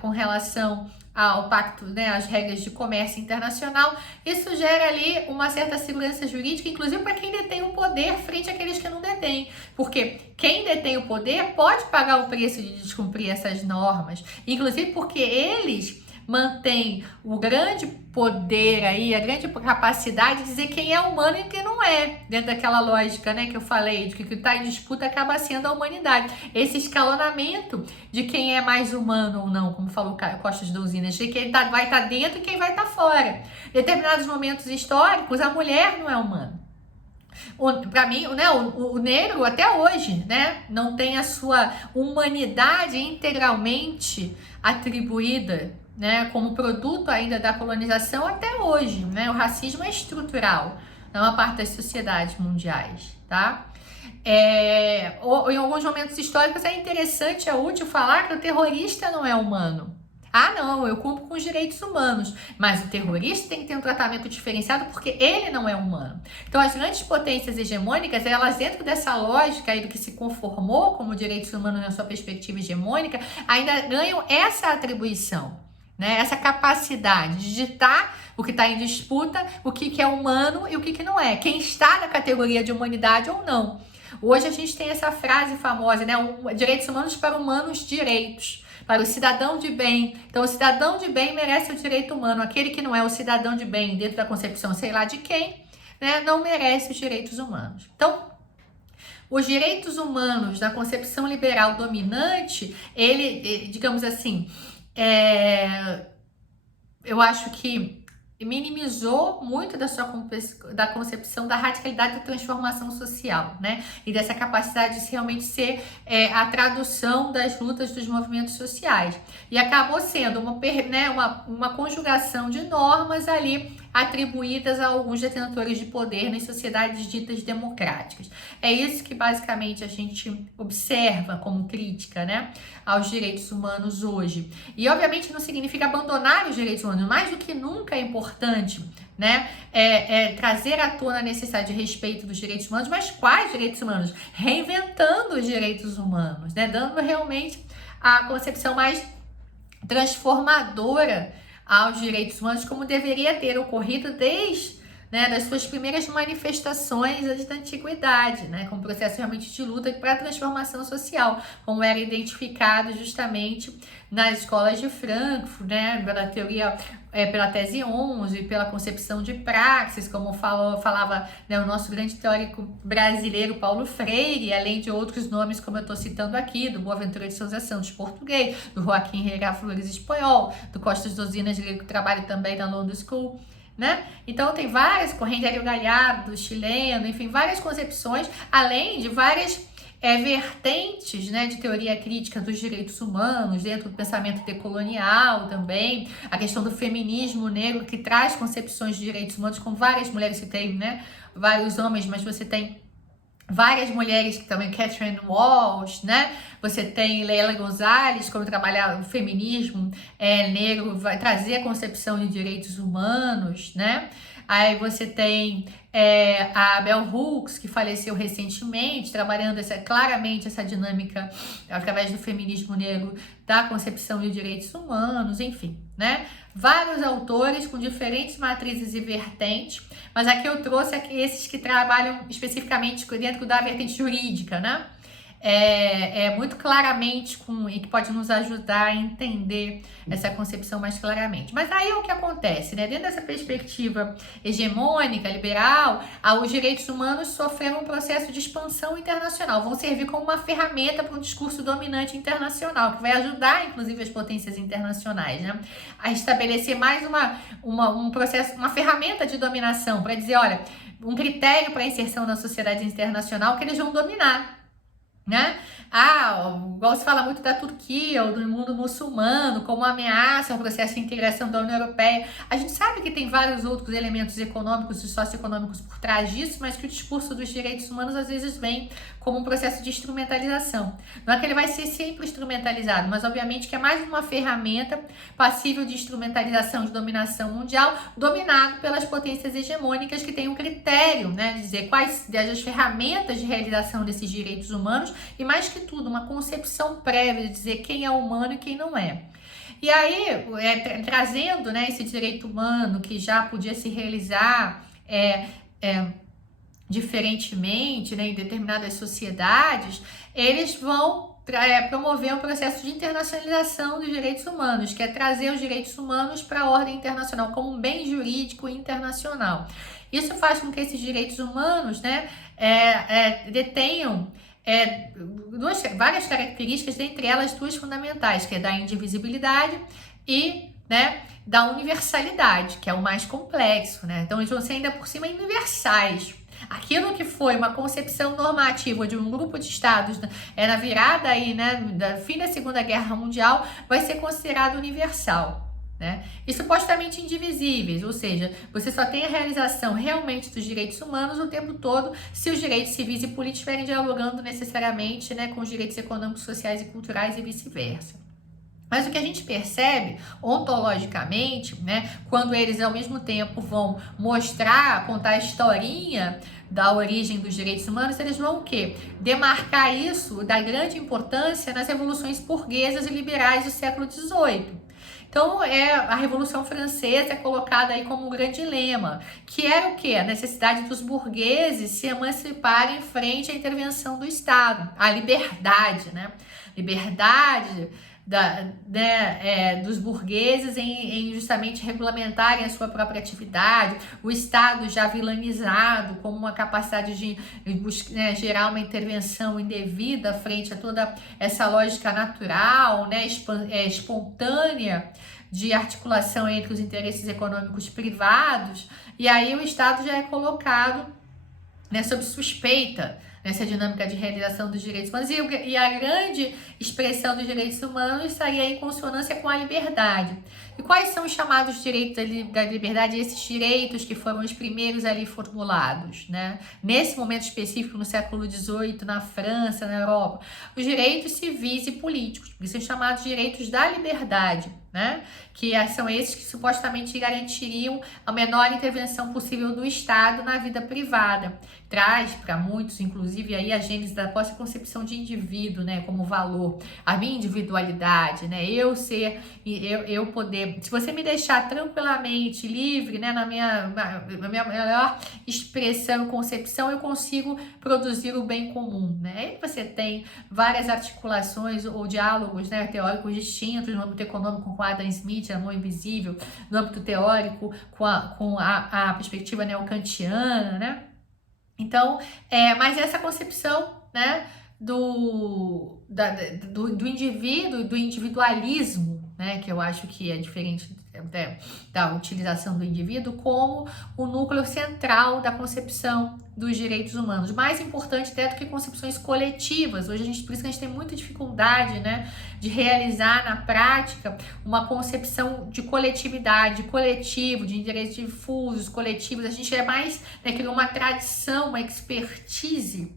com relação ao pacto, né, as regras de comércio internacional. Isso gera ali uma certa segurança jurídica, inclusive para quem detém o poder frente àqueles que não detêm, porque quem detém o poder pode pagar o preço de descumprir essas normas, inclusive porque eles mantêm o grande poder aí, a grande capacidade de dizer quem é humano e quem não é, dentro daquela lógica, né, que eu falei, de que o que está em disputa acaba sendo a humanidade. Esse escalonamento de quem é mais humano ou não, como falou Costas Douzinas, de quem vai estar dentro e quem vai estar fora. Em determinados momentos históricos, a mulher não é humana. Para mim, né, o negro até hoje, né, não tem a sua humanidade integralmente atribuída, né, como produto ainda da colonização até hoje, né? O racismo é estrutural na maior parte das sociedades mundiais, tá? Em alguns momentos históricos é interessante, é útil falar que o terrorista não é humano. Não, eu cumpro com os direitos humanos, mas o terrorista tem que ter um tratamento diferenciado porque ele não é humano. Então, as grandes potências hegemônicas, elas dentro dessa lógica aí do que se conformou como direitos humanos na sua perspectiva hegemônica, ainda ganham essa atribuição, né? Essa capacidade de ditar o que está em disputa, o que é humano e o que não é, quem está na categoria de humanidade ou não. Hoje a gente tem essa frase famosa, né? Direitos humanos para humanos direitos, para o cidadão de bem. Então, o cidadão de bem merece o direito humano. Aquele que não é o cidadão de bem dentro da concepção, sei lá de quem, né, não merece os direitos humanos. Então, os direitos humanos da concepção liberal dominante, ele, digamos assim, eu acho que minimizou muito da concepção da radicalidade da transformação social, né? E dessa capacidade de realmente ser a tradução das lutas dos movimentos sociais. E acabou sendo uma conjugação de normas ali atribuídas a alguns detentores de poder nas sociedades ditas democráticas. É isso que basicamente a gente observa como crítica, né, aos direitos humanos hoje. E obviamente não significa abandonar os direitos humanos, mais do que nunca é importante, né, trazer à tona a necessidade de respeito dos direitos humanos, mas quais direitos humanos? Reinventando os direitos humanos, né, dando realmente a concepção mais transformadora aos direitos humanos, como deveria ter ocorrido desde, né, das suas primeiras manifestações antes da antiguidade, né, como processo realmente de luta para a transformação social, como era identificado justamente nas escolas de Frankfurt, né, pela teoria, pela tese 11, pela concepção de praxis, como falava, né, o nosso grande teórico brasileiro Paulo Freire, além de outros nomes, como eu estou citando aqui, do Boaventura de Sousa Santos, português, do Joaquim Herrera Flores, espanhol, do Costas Dosinas, que trabalha também na London School, né? Então tem várias correntes, Hélio Galhardo, chileno, enfim, várias concepções, além de várias vertentes, né, de teoria crítica dos direitos humanos, dentro do pensamento decolonial também, a questão do feminismo negro, que traz concepções de direitos humanos com várias mulheres, você tem, né, vários homens, mas você tem várias mulheres que também, Catherine Walsh, né? Você tem Leila Gonzalez, como trabalhar o feminismo negro, vai trazer a concepção de direitos humanos, né? Aí você tem a Bell Hooks, que faleceu recentemente, trabalhando claramente essa dinâmica através do feminismo negro da concepção de direitos humanos, enfim, né? Vários autores com diferentes matrizes e vertentes, mas aqui eu trouxe esses que trabalham especificamente dentro da vertente jurídica, né? Muito claramente e que pode nos ajudar a entender essa concepção mais claramente. Mas aí é o que acontece, né? Dentro dessa perspectiva hegemônica, liberal, os direitos humanos sofreram um processo de expansão internacional, vão servir como uma ferramenta para um discurso dominante internacional, que vai ajudar, inclusive, as potências internacionais, né, a estabelecer mais um processo, uma ferramenta de dominação, para dizer, olha, um critério para a inserção na sociedade internacional que eles vão dominar, né? Igual se fala muito da Turquia ou do mundo muçulmano como ameaça ao processo de integração da União Europeia. A gente sabe que tem vários outros elementos econômicos e socioeconômicos por trás disso, mas que o discurso dos direitos humanos às vezes vem como um processo de instrumentalização. Não é que ele vai ser sempre instrumentalizado, mas obviamente que é mais uma ferramenta passível de instrumentalização, de dominação mundial, dominado pelas potências hegemônicas que têm um critério, né, de dizer quais as ferramentas de realização desses direitos humanos e, mais que tudo, uma concepção prévia de dizer quem é humano e quem não é. E aí, trazendo, né, esse direito humano que já podia se realizar diferentemente, né, em determinadas sociedades, eles vão promover um processo de internacionalização dos direitos humanos, que é trazer os direitos humanos para a ordem internacional como um bem jurídico internacional. Isso faz com que esses direitos humanos, né, detenham várias características, dentre elas duas fundamentais, que é da indivisibilidade e, né, da universalidade, que é o mais complexo, né? Então eles vão ser ainda por cima universais. Aquilo que foi uma concepção normativa de um grupo de estados na virada aí, né, da fim da Segunda Guerra Mundial, vai ser considerado universal, né? E supostamente indivisíveis, ou seja, você só tem a realização realmente dos direitos humanos o tempo todo se os direitos civis e políticos estiverem dialogando necessariamente, né, com os direitos econômicos, sociais e culturais e vice-versa. Mas o que a gente percebe ontologicamente, né, quando eles ao mesmo tempo vão contar a historinha da origem dos direitos humanos, eles vão o quê? Demarcar isso da grande importância nas revoluções burguesas e liberais do século XVIII. Então, a Revolução Francesa é colocada aí como um grande lema, que era o quê? A necessidade dos burgueses se emanciparem frente à intervenção do Estado, a liberdade, né? Liberdade dos burgueses em justamente regulamentarem a sua própria atividade, o Estado já vilanizado como uma capacidade de gerar uma intervenção indevida frente a toda essa lógica natural, né, espontânea de articulação entre os interesses econômicos privados, e aí o Estado já é colocado, né, sob suspeita nessa dinâmica de realização dos direitos humanos, e a grande expressão dos direitos humanos estaria em consonância com a liberdade. E quais são os chamados direitos da liberdade, esses direitos que foram os primeiros ali formulados, né? Nesse momento específico, no século XVIII, na França, na Europa, os direitos civis e políticos, que são chamados direitos da liberdade, né? Que são esses que supostamente garantiriam a menor intervenção possível do Estado na vida privada. Traz para muitos, inclusive, aí a gênese da própria concepção de indivíduo, né, como valor, a minha individualidade, né, eu poder, se você me deixar tranquilamente livre, né, na minha melhor expressão, concepção, eu consigo produzir o bem comum, né. Aí você tem várias articulações ou diálogos, né, teóricos distintos no âmbito econômico com Adam Smith, Amor Invisível, no âmbito teórico com a perspectiva neocantiana, né. Então, mas essa concepção, né, do indivíduo, do individualismo, né, que eu acho que é diferente da utilização do indivíduo, como o núcleo central da concepção dos direitos humanos. Mais importante até do que concepções coletivas. Hoje, por isso que a gente tem muita dificuldade, né, de realizar na prática uma concepção de coletividade, de coletivo, de direitos difusos, coletivos. A gente é mais, né, criou uma tradição, uma expertise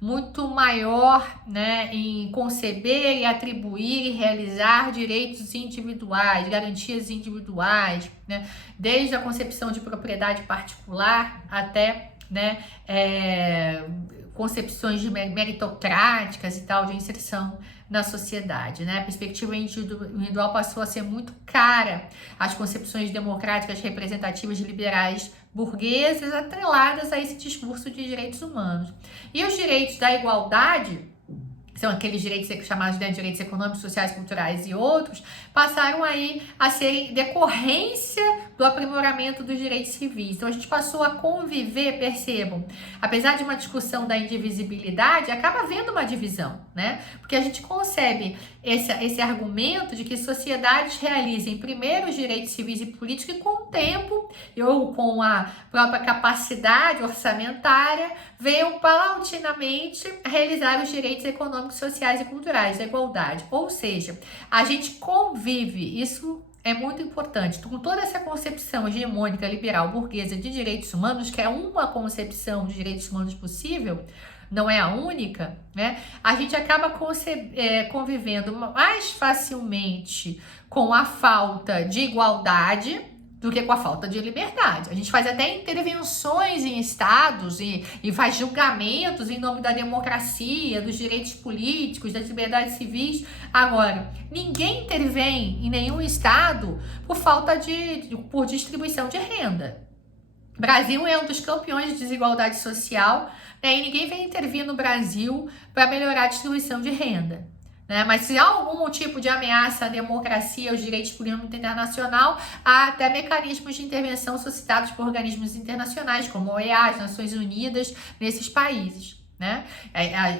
muito maior, né, em conceber e atribuir e realizar direitos individuais, garantias individuais, né, desde a concepção de propriedade particular até, né, concepções de meritocráticas e tal, de inserção na sociedade, né? A perspectiva individual passou a ser muito cara às concepções democráticas, representativas, liberais, burguesas, atreladas a esse discurso de direitos humanos. E os direitos da igualdade, são aqueles direitos chamados de direitos econômicos, sociais, culturais e outros, passaram aí a serem decorrência do aprimoramento dos direitos civis. Então a gente passou a conviver, percebam, apesar de uma discussão da indivisibilidade, acaba havendo uma divisão, né? Porque a gente concebe esse argumento de que sociedades realizem primeiro os direitos civis e políticos e com o tempo, ou com a própria capacidade orçamentária, venham paulatinamente realizar os direitos econômicos, sociais e culturais, a igualdade. Ou seja, a gente convive, isso é muito importante, com toda essa concepção hegemônica, liberal, burguesa de direitos humanos, que é uma concepção de direitos humanos possível, não é a única, né? A gente acaba convivendo mais facilmente com a falta de igualdade do que com a falta de liberdade. A gente faz até intervenções em estados e faz julgamentos em nome da democracia, dos direitos políticos, das liberdades civis. Agora, ninguém intervém em nenhum estado por distribuição de renda. O Brasil é um dos campeões de desigualdade social, né, e ninguém vem intervir no Brasil para melhorar a distribuição de renda. Né? Mas se há algum tipo de ameaça à democracia, aos direitos por âmbito internacional, há até mecanismos de intervenção suscitados por organismos internacionais, como a OEA, as Nações Unidas, nesses países. Né?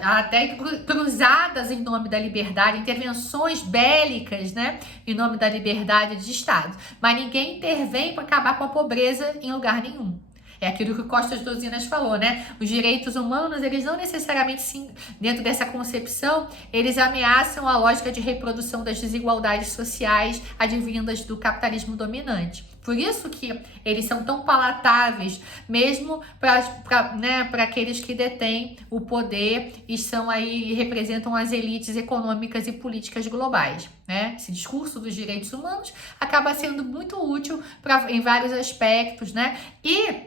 Há até cruzadas em nome da liberdade, intervenções bélicas, né, em nome da liberdade de Estado. Mas ninguém intervém para acabar com a pobreza em lugar nenhum. É aquilo que o Costas Dosinas falou, né? Os direitos humanos, eles não necessariamente, sim, dentro dessa concepção, eles ameaçam a lógica de reprodução das desigualdades sociais advindas do capitalismo dominante. Por isso que eles são tão palatáveis, mesmo para aqueles que detêm o poder e são aí, representam as elites econômicas e políticas globais. Né? Esse discurso dos direitos humanos acaba sendo muito útil em vários aspectos, né? E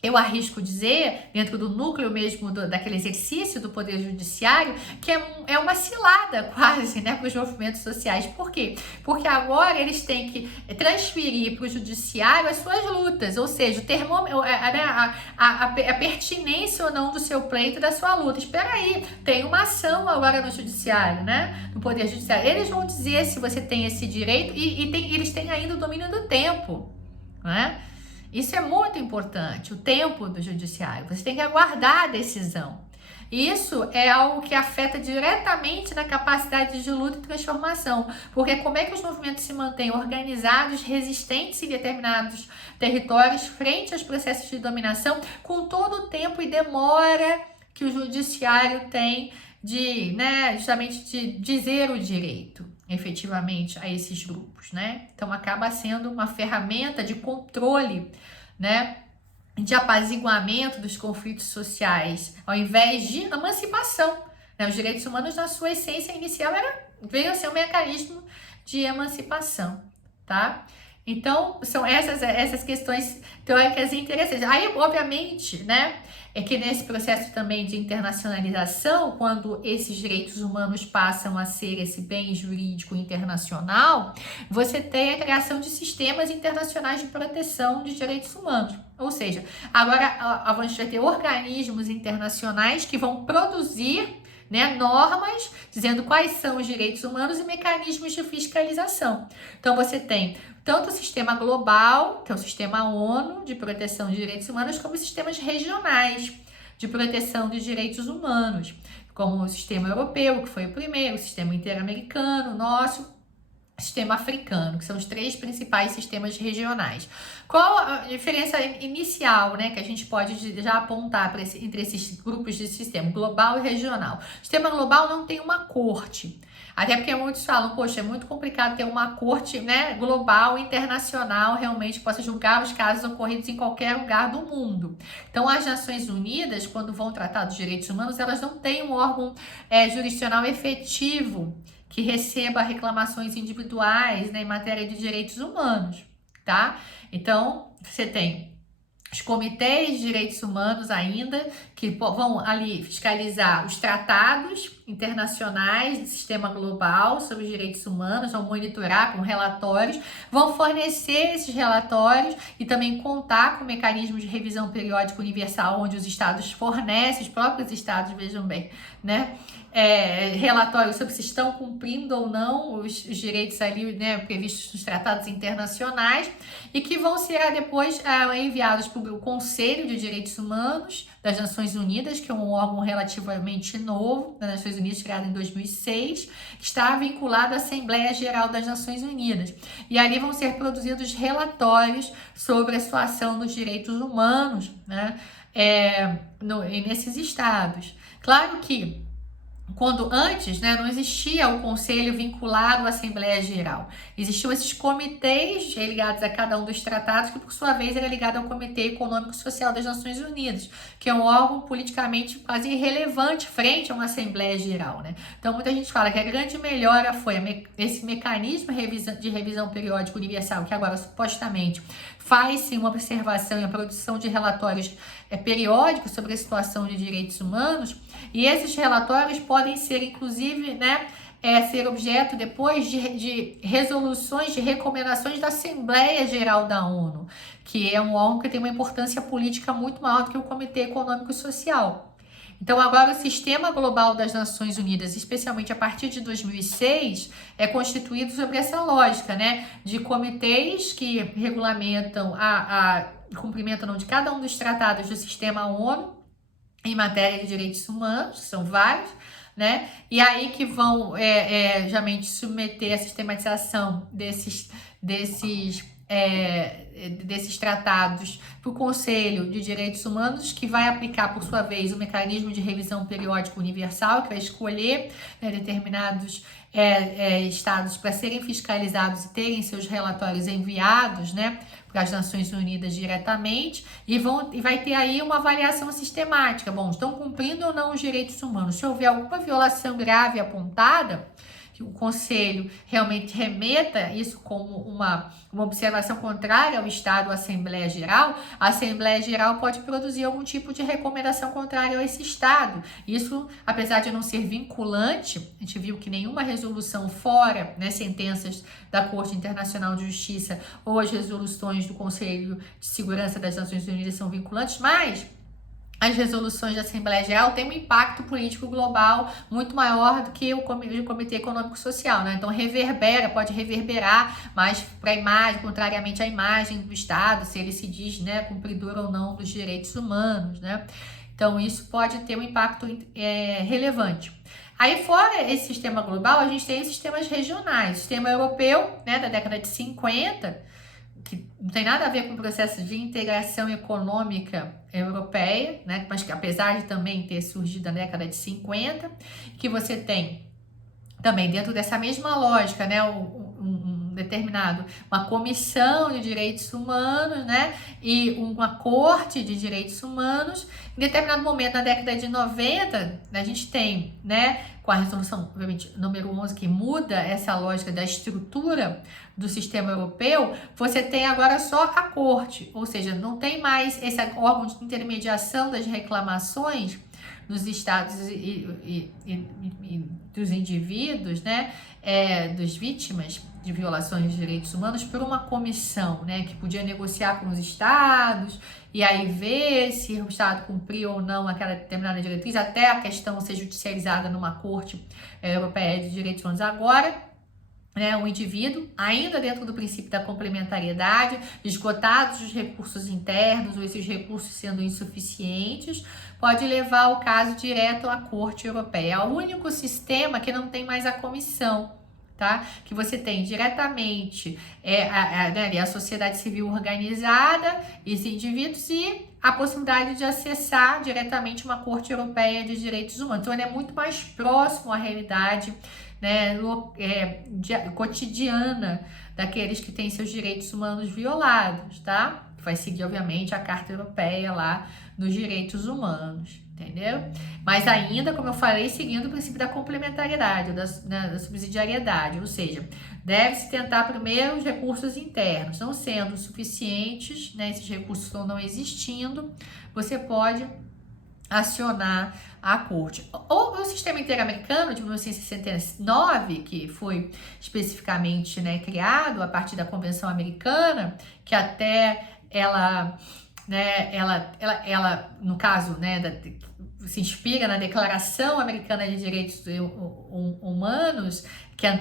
eu arrisco dizer, dentro do núcleo mesmo daquele exercício do poder judiciário, que é uma cilada quase, né, para os movimentos sociais. Por quê? Porque agora eles têm que transferir para o judiciário as suas lutas, ou seja, a pertinência ou não do seu pleito, da sua luta. Espera aí, tem uma ação agora no judiciário, né, no poder judiciário. Eles vão dizer se você tem esse direito eles têm ainda o domínio do tempo, né? Isso é muito importante, o tempo do judiciário. Você tem que aguardar a decisão. Isso é algo que afeta diretamente na capacidade de luta e transformação. Porque como é que os movimentos se mantêm organizados, resistentes em determinados territórios frente aos processos de dominação, com todo o tempo e demora que o judiciário tem justamente de dizer o direito. efetivamente a esses grupos, né? Então acaba sendo uma ferramenta de controle, né? De apaziguamento dos conflitos sociais, ao invés de emancipação, né? Os direitos humanos, na sua essência inicial, veio a ser um mecanismo de emancipação, tá? Então, são essas questões teóricas interessantes. Aí, obviamente, né, é que nesse processo também de internacionalização, quando esses direitos humanos passam a ser esse bem jurídico internacional, você tem a criação de sistemas internacionais de proteção de direitos humanos. Ou seja, agora a gente vai ter organismos internacionais que vão produzir, né, normas dizendo quais são os direitos humanos e mecanismos de fiscalização. Então você tem tanto o sistema global, que é o sistema ONU de proteção de direitos humanos, como os sistemas regionais de proteção de direitos humanos, como o sistema europeu, que foi o primeiro, o sistema interamericano, nosso, sistema africano, que são os 3 principais sistemas regionais. Qual a diferença inicial, né, que a gente pode já apontar entre esses grupos de sistema, global e regional? O sistema global não tem uma corte, até porque muitos falam, poxa, é muito complicado ter uma corte, né, global, internacional, realmente possa julgar os casos ocorridos em qualquer lugar do mundo. Então, as Nações Unidas, quando vão tratar dos direitos humanos, elas não têm um órgão jurisdicional efetivo que receba reclamações individuais, né, em matéria de direitos humanos, tá? Então, você tem os comitês de direitos humanos ainda, que vão ali fiscalizar os tratados internacionais do sistema global sobre os direitos humanos, vão monitorar com relatórios, vão fornecer esses relatórios e também contar com mecanismos de revisão periódica universal, onde os estados fornecem, os próprios estados, vejam bem, né? Relatórios sobre se estão cumprindo ou não os direitos ali, né, previstos nos tratados internacionais, e que vão ser depois enviados para o Conselho de Direitos Humanos das Nações Unidas, que é um órgão relativamente novo das Nações Unidas, criado em 2006, que está vinculado à Assembleia Geral das Nações Unidas. E ali vão ser produzidos relatórios sobre a situação dos direitos humanos, né, nesses estados. Claro que quando antes, né, não existia o conselho vinculado à Assembleia Geral. Existiam esses comitês ligados a cada um dos tratados, que por sua vez era ligado ao Comitê Econômico e Social das Nações Unidas, que é um órgão politicamente quase irrelevante frente a uma Assembleia Geral, né? Então muita gente fala que a grande melhora foi esse mecanismo de revisão periódica universal, que agora supostamente faz-se uma observação e a produção de relatórios periódicos sobre a situação de direitos humanos, e esses relatórios podem ser, inclusive, né, ser objeto depois de resoluções, de recomendações da Assembleia Geral da ONU, que é um órgão que tem uma importância política muito maior do que o Comitê Econômico e Social. Então, agora o Sistema Global das Nações Unidas, especialmente a partir de 2006, é constituído sobre essa lógica, né, de comitês que regulamentam o cumprimento de cada um dos tratados do Sistema ONU em matéria de direitos humanos, que são vários, né, e aí que vão geralmente submeter a sistematização desses tratados para o Conselho de Direitos Humanos, que vai aplicar, por sua vez, o mecanismo de revisão periódica universal, que vai escolher, né, determinados estados para serem fiscalizados e terem seus relatórios enviados, né, para as Nações Unidas diretamente, e vai ter aí uma avaliação sistemática. Bom, estão cumprindo ou não os direitos humanos? Se houver alguma violação grave apontada, que o Conselho realmente remeta isso como uma observação contrária ao Estado ou à Assembleia Geral, a Assembleia Geral pode produzir algum tipo de recomendação contrária a esse Estado. Isso, apesar de não ser vinculante, a gente viu que nenhuma resolução fora, né, sentenças da Corte Internacional de Justiça ou as resoluções do Conselho de Segurança das Nações Unidas são vinculantes, mas as resoluções da Assembleia Geral têm um impacto político global muito maior do que o Comitê Econômico e Social, né? Então pode reverberar mais para a imagem, contrariamente à imagem do Estado, se ele se diz, né, cumpridor ou não dos direitos humanos, né? Então isso pode ter um impacto relevante. Aí fora esse sistema global, a gente tem os sistemas regionais. O sistema europeu, né, da década de 50, que não tem nada a ver com o processo de integração econômica europeia, né? Mas que apesar de também ter surgido na década de 50, que você tem também dentro dessa mesma lógica, né, uma comissão de direitos humanos, né, e uma corte de direitos humanos. Em determinado momento, na década de 90, a gente tem, né, com a resolução, obviamente, número 11, que muda essa lógica da estrutura do sistema europeu, você tem agora só a corte, ou seja, não tem mais esse órgão de intermediação das reclamações dos estados e dos indivíduos, né, dos vítimas de violações de direitos humanos por uma comissão, né, que podia negociar com os estados e aí ver se o estado cumpriu ou não aquela determinada diretriz, até a questão ser judicializada numa corte europeia de direitos humanos. Agora, né, o indivíduo, ainda dentro do princípio da complementariedade, esgotados os recursos internos ou esses recursos sendo insuficientes, pode levar o caso direto à Corte Europeia. É o único sistema que não tem mais a comissão, tá? Que você tem diretamente a sociedade civil organizada, esses indivíduos, e a possibilidade de acessar diretamente uma Corte Europeia de Direitos Humanos. Então, ele é muito mais próximo à realidade, né, cotidiana daqueles que têm seus direitos humanos violados, tá? Vai seguir, obviamente, a Carta Europeia lá dos Direitos Humanos, entendeu? Mas ainda, como eu falei, seguindo o princípio da complementariedade, da subsidiariedade, ou seja, deve-se tentar primeiro os recursos internos, não sendo suficientes, né, esses recursos estão não existindo, você pode acionar a corte. O sistema interamericano de 1969, que foi especificamente, né, criado a partir da Convenção Americana, que até ela no caso, né, se inspira na Declaração Americana de Direitos Humanos, que é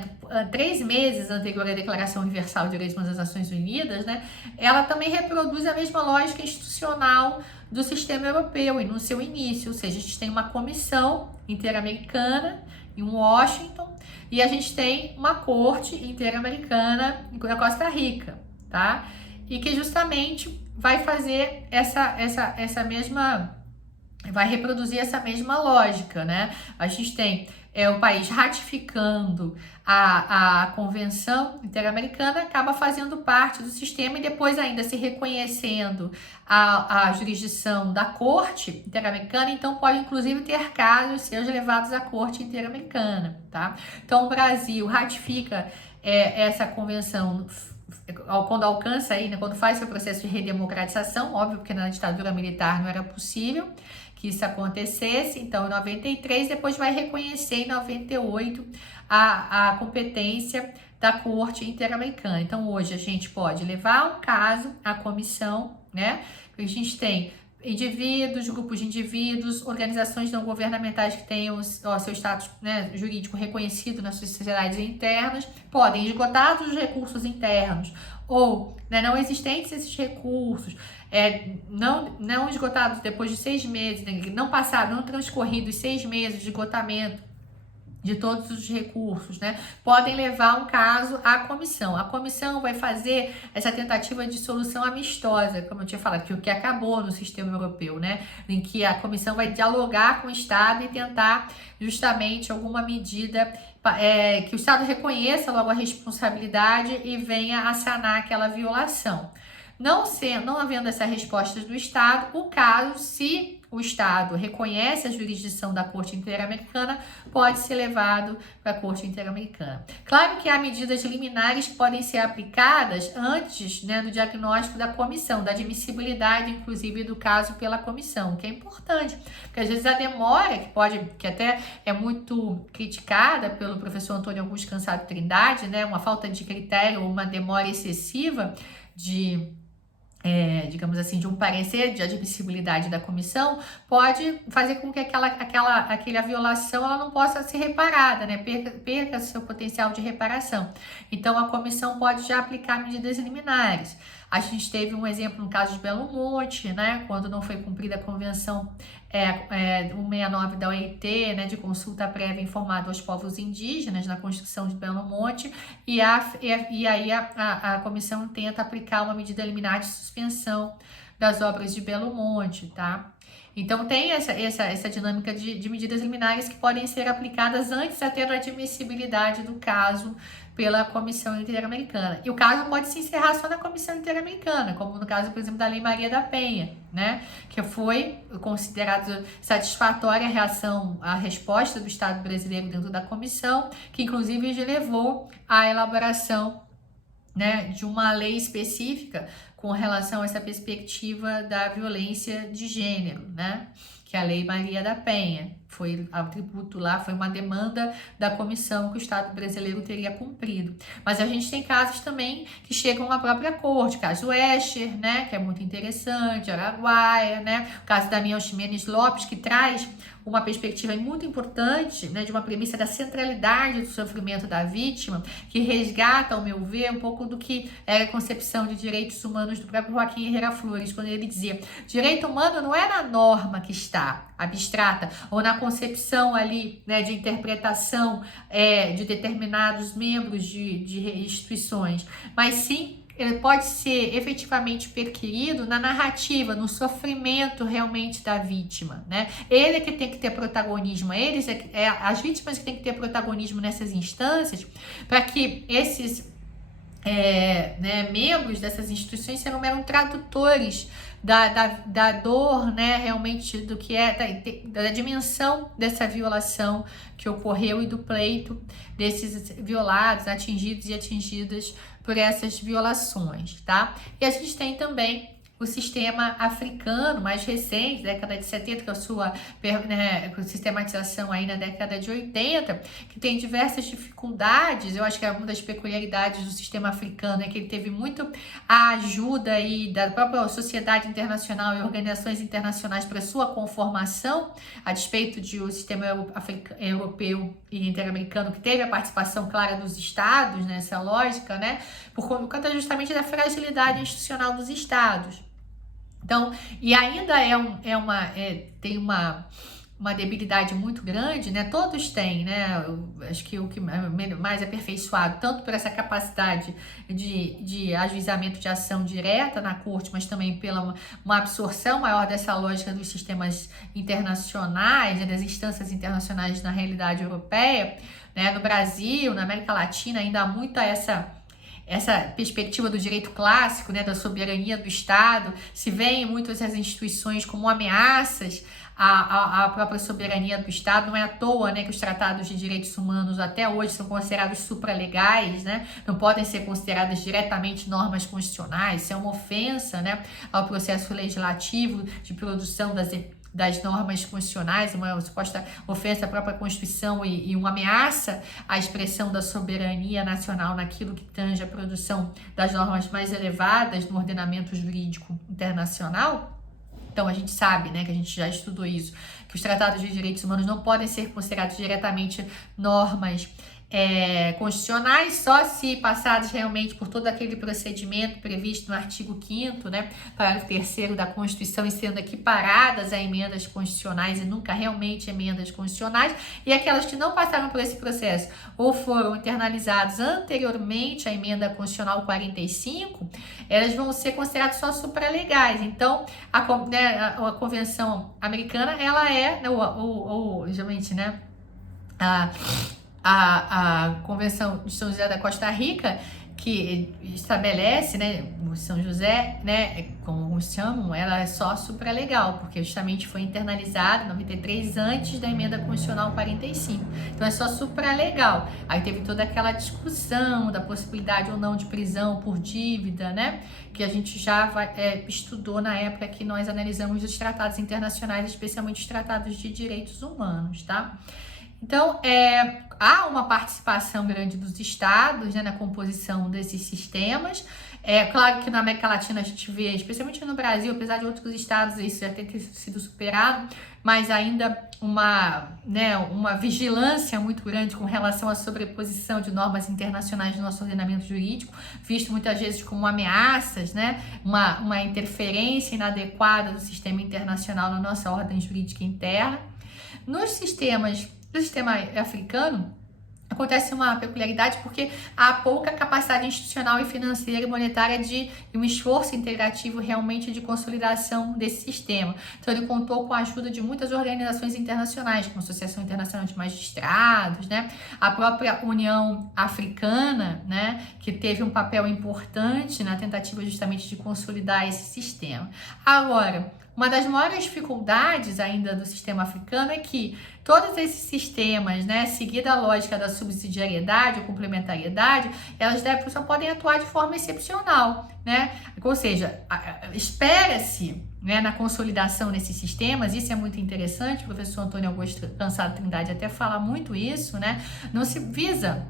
3 meses anterior à Declaração Universal de Direitos Humanos das Nações Unidas, né, ela também reproduz a mesma lógica institucional do sistema europeu e no seu início, ou seja, a gente tem uma comissão interamericana em Washington e a gente tem uma corte interamericana na Costa Rica, tá? E que justamente vai fazer essa mesma, vai reproduzir essa mesma lógica, né? A gente tem o país ratificando a Convenção Interamericana, acaba fazendo parte do sistema e depois ainda se reconhecendo a jurisdição da Corte Interamericana, então pode inclusive ter casos seus levados à Corte Interamericana, tá? Então o Brasil ratifica essa convenção quando alcança aí, né, quando faz seu processo de redemocratização, óbvio, porque na ditadura militar não era possível que isso acontecesse, então em 93, depois vai reconhecer em 98 a competência da Corte Interamericana. Então hoje a gente pode levar um caso à comissão, né? A gente tem indivíduos, grupos de indivíduos, organizações não governamentais que tenham seu status, né, jurídico reconhecido nas suas sociedades internas, podem, esgotados os recursos internos ou, né, não existentes esses recursos, não esgotados depois de 6 meses, né, não transcorridos 6 meses de esgotamento de todos os recursos, né, podem levar um caso à comissão. A comissão vai fazer essa tentativa de solução amistosa, como eu tinha falado, que o que acabou no sistema europeu, né, em que a comissão vai dialogar com o Estado e tentar justamente alguma medida que o Estado reconheça logo a responsabilidade e venha a sanar aquela violação. Não havendo essa resposta do Estado, o caso, se o Estado reconhece a jurisdição da Corte Interamericana, pode ser levado para a Corte Interamericana. Claro que há medidas liminares que podem ser aplicadas antes, né, do diagnóstico da comissão, da admissibilidade, inclusive, do caso pela comissão, que é importante, porque às vezes a demora, que até é muito criticada pelo professor Antônio Augusto Cansado Trindade, né, uma falta de critério, uma demora excessiva digamos assim, de um parecer de admissibilidade da comissão, pode fazer com que aquela violação ela não possa ser reparada, né? Perca seu potencial de reparação. Então, a comissão pode já aplicar medidas liminares. A gente teve um exemplo no caso de Belo Monte, né? Quando não foi cumprida a convenção 169 da OIT, né, de consulta prévia informada aos povos indígenas na Constituição de Belo Monte, e aí a comissão tenta aplicar uma medida liminar de suspensão das obras de Belo Monte, tá? Então, tem essa dinâmica de medidas liminares que podem ser aplicadas antes até da admissibilidade do caso pela Comissão Interamericana. E o caso pode se encerrar só na Comissão Interamericana, como no caso, por exemplo, da Lei Maria da Penha, né? Que foi considerado satisfatória a resposta do Estado brasileiro dentro da comissão, que inclusive levou à elaboração, né, de uma lei específica com relação a essa perspectiva da violência de gênero, né? Que é a Lei Maria da Penha. Foi o tributo lá, foi uma demanda da comissão que o Estado brasileiro teria cumprido. Mas a gente tem casos também que chegam à própria corte, caso Escher, né, que é muito interessante, Araguaia, né, o caso da Damião Ximenes Lopes, que traz uma perspectiva muito importante, né, de uma premissa da centralidade do sofrimento da vítima, que resgata, ao meu ver, um pouco do que era a concepção de direitos humanos do próprio Joaquim Herrera Flores, quando ele dizia: direito humano não é na norma que está abstrata, ou na concepção ali, né, de interpretação de determinados membros de instituições, mas sim ele pode ser efetivamente perquirido na narrativa, no sofrimento realmente da vítima, né? Ele é que tem que ter protagonismo, as vítimas que tem que ter protagonismo nessas instâncias, para que esses membros dessas instituições serão meros tradutores da dor, né, realmente do que é, da dimensão dessa violação que ocorreu e do pleito desses violados, atingidos e atingidas por essas violações, tá? E a gente tem também o sistema africano mais recente, década de 70, que é a sua sistematização aí na década de 80, que tem diversas dificuldades. Eu acho que é uma das peculiaridades do sistema africano é que ele teve muito a ajuda aí da própria sociedade internacional e organizações internacionais para sua conformação, a despeito de o sistema europeu e interamericano, que teve a participação clara dos estados nessa lógica, né? Por conta justamente da fragilidade institucional dos estados. Então, e ainda tem uma debilidade muito grande, né? Todos têm, né? Eu acho que o que mais aperfeiçoado, tanto por essa capacidade de ajuizamento de ação direta na corte, mas também pela uma absorção maior dessa lógica dos sistemas internacionais, né? Das instâncias internacionais na realidade europeia, né? No Brasil, na América Latina, ainda há muito essa perspectiva do direito clássico, né, da soberania do Estado, se veem muito essas instituições como ameaças à própria soberania do Estado. Não é à toa, né, que os tratados de direitos humanos até hoje são considerados supralegais, né, não podem ser consideradas diretamente normas constitucionais. Isso é uma ofensa, né, ao processo legislativo de produção das normas constitucionais, uma suposta ofensa à própria Constituição e uma ameaça à expressão da soberania nacional naquilo que tange a produção das normas mais elevadas no ordenamento jurídico internacional. Então, a gente sabe, né, que a gente já estudou isso, que os tratados de direitos humanos não podem ser considerados diretamente normas constitucionais, só se passados realmente por todo aquele procedimento previsto no artigo 5º, né, parágrafo 3º da Constituição, e sendo equiparadas a emendas constitucionais e nunca realmente emendas constitucionais, e aquelas que não passaram por esse processo ou foram internalizadas anteriormente à emenda constitucional 45, elas vão ser consideradas só supralegais. Então, a Convenção Americana, ela é, geralmente, né, a Convenção de São José da Costa Rica, que estabelece, né, São José, né, como chamam, ela é só supralegal, porque justamente foi internalizada em 93 antes da emenda constitucional 45. Então é só supralegal. Aí teve toda aquela discussão da possibilidade ou não de prisão por dívida, né, que a gente já estudou na época que nós analisamos os tratados internacionais, especialmente os tratados de direitos humanos, tá? Então, há uma participação grande dos estados, né, na composição desses sistemas. É claro que na América Latina a gente vê, especialmente no Brasil, apesar de outros estados isso já ter sido superado, mas ainda uma vigilância muito grande com relação à sobreposição de normas internacionais no nosso ordenamento jurídico, visto muitas vezes como ameaças, né, uma interferência inadequada do sistema internacional na nossa ordem jurídica interna. No sistema africano, acontece uma peculiaridade porque há pouca capacidade institucional e financeira e monetária e um esforço integrativo realmente de consolidação desse sistema. Então ele contou com a ajuda de muitas organizações internacionais, como a Associação Internacional de Magistrados, né? A própria União Africana, né? Que teve um papel importante na tentativa justamente de consolidar esse sistema. Agora, uma das maiores dificuldades ainda do sistema africano é que todos esses sistemas, né, seguida a lógica da subsidiariedade ou complementariedade, elas só podem atuar de forma excepcional, né? Ou seja, espera-se, né, na consolidação desses sistemas, isso é muito interessante, o professor Antônio Augusto Cansado Trindade até fala muito isso, né? Não se visa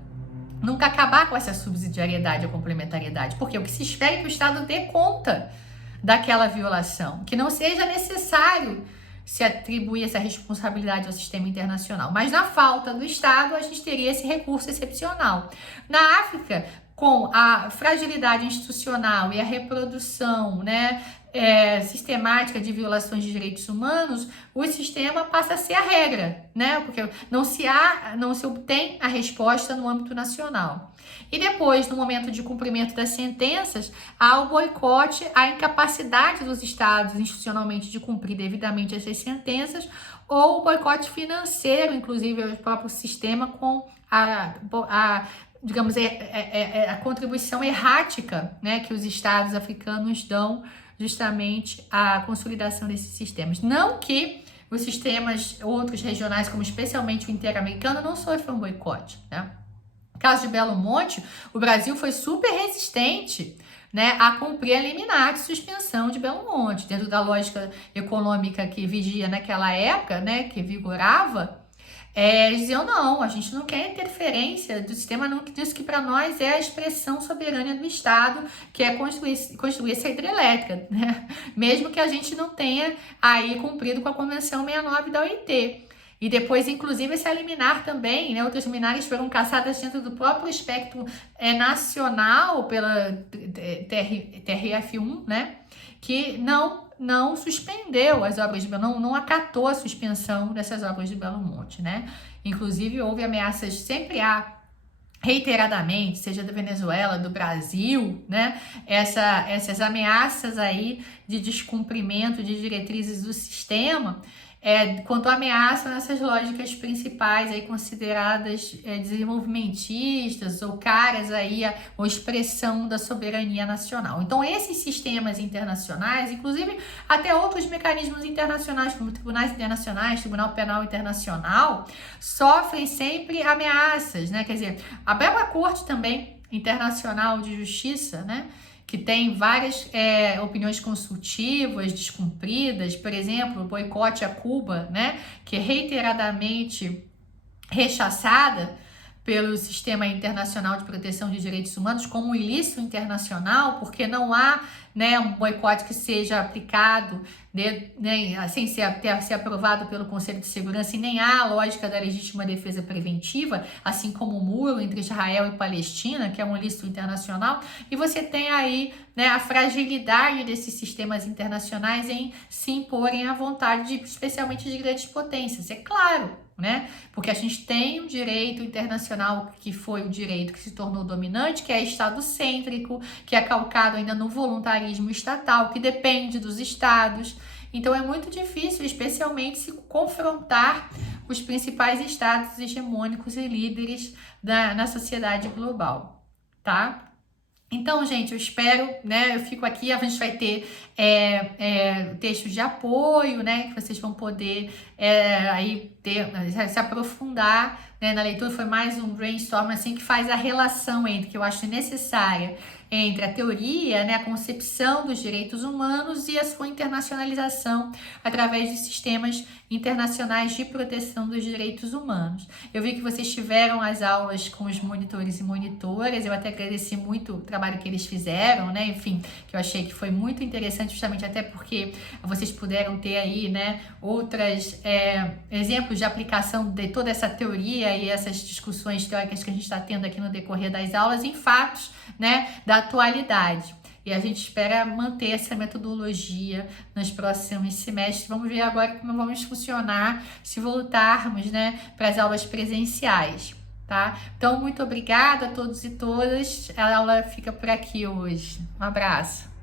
nunca acabar com essa subsidiariedade ou complementariedade, porque o que se espera é que o Estado dê conta daquela violação, que não seja necessário se atribuir essa responsabilidade ao sistema internacional. Mas na falta do Estado, a gente teria esse recurso excepcional. Na África, com a fragilidade institucional e a reprodução, né, sistemática de violações de direitos humanos, o sistema passa a ser a regra, né? Porque não se obtém a resposta no âmbito nacional. E depois, no momento de cumprimento das sentenças, há o boicote, a incapacidade dos estados institucionalmente de cumprir devidamente essas sentenças, ou o boicote financeiro, inclusive, ao próprio sistema com digamos, a contribuição errática, né, que os estados africanos dão justamente à consolidação desses sistemas. Não que os sistemas outros regionais, como especialmente o interamericano, não sofram um boicote, né? No caso de Belo Monte, o Brasil foi super resistente, né, a cumprir a liminar de suspensão de Belo Monte, dentro da lógica econômica que vigia naquela época, né, que vigorava. Eles diziam, não, a gente não quer interferência do sistema, não, diz que para nós é a expressão soberana do Estado, que é construir essa hidrelétrica, né? Mesmo que a gente não tenha aí cumprido com a Convenção 69 da OIT. E depois, inclusive, esse liminar também, né? Outras liminares foram caçadas dentro do próprio espectro nacional pela TRF1, né? Que não suspendeu as obras de Belo Monte, não acatou a suspensão dessas obras de Belo Monte, né? Inclusive, houve ameaças, sempre há, reiteradamente, seja da Venezuela, do Brasil, né? Essas ameaças aí de descumprimento de diretrizes do sistema, quanto ameaça nessas lógicas principais aí consideradas desenvolvimentistas ou caras aí ou expressão da soberania nacional. Então esses sistemas internacionais, inclusive até outros mecanismos internacionais como tribunais internacionais, Tribunal Penal Internacional, sofrem sempre ameaças, né? Quer dizer, a própria Corte também Internacional de Justiça, né, que tem várias opiniões consultivas descumpridas, por exemplo, o boicote a Cuba, né, que é reiteradamente rechaçada pelo Sistema Internacional de Proteção de Direitos Humanos como um ilícito internacional, porque não há, né, um boicote que seja aplicado, né, sem ser aprovado pelo Conselho de Segurança, e nem há a lógica da legítima defesa preventiva, assim como o muro entre Israel e Palestina, que é um ilícito internacional, e você tem aí, né, a fragilidade desses sistemas internacionais em se imporem à vontade, especialmente de grandes potências. É claro, né? Porque a gente tem um direito internacional que foi o direito que se tornou dominante, que é estado-cêntrico, que é calcado ainda no voluntarismo estatal, que depende dos estados. Então é muito difícil, especialmente, se confrontar os principais estados hegemônicos e líderes na sociedade global, tá? Então, gente, eu espero, né, eu fico aqui, a gente vai ter textos de apoio, né, que vocês vão poder aí se aprofundar, né, na leitura. Foi mais um brainstorm, assim, que faz a relação entre, que eu acho necessária, entre a teoria, né, a concepção dos direitos humanos e a sua internacionalização através de sistemas internacionais de proteção dos direitos humanos. Eu vi que vocês tiveram as aulas com os monitores e monitoras, eu até agradeci muito o trabalho que eles fizeram, né, enfim, que eu achei que foi muito interessante, justamente até porque vocês puderam ter aí, né, outros exemplos de aplicação de toda essa teoria e essas discussões teóricas que a gente está tendo aqui no decorrer das aulas em fatos, né, da atualidade. E a gente espera manter essa metodologia nos próximos semestres. Vamos ver agora como vamos funcionar se voltarmos, né, para as aulas presenciais. tá? Então, muito obrigada a todos e todas. A aula fica por aqui hoje. Um abraço.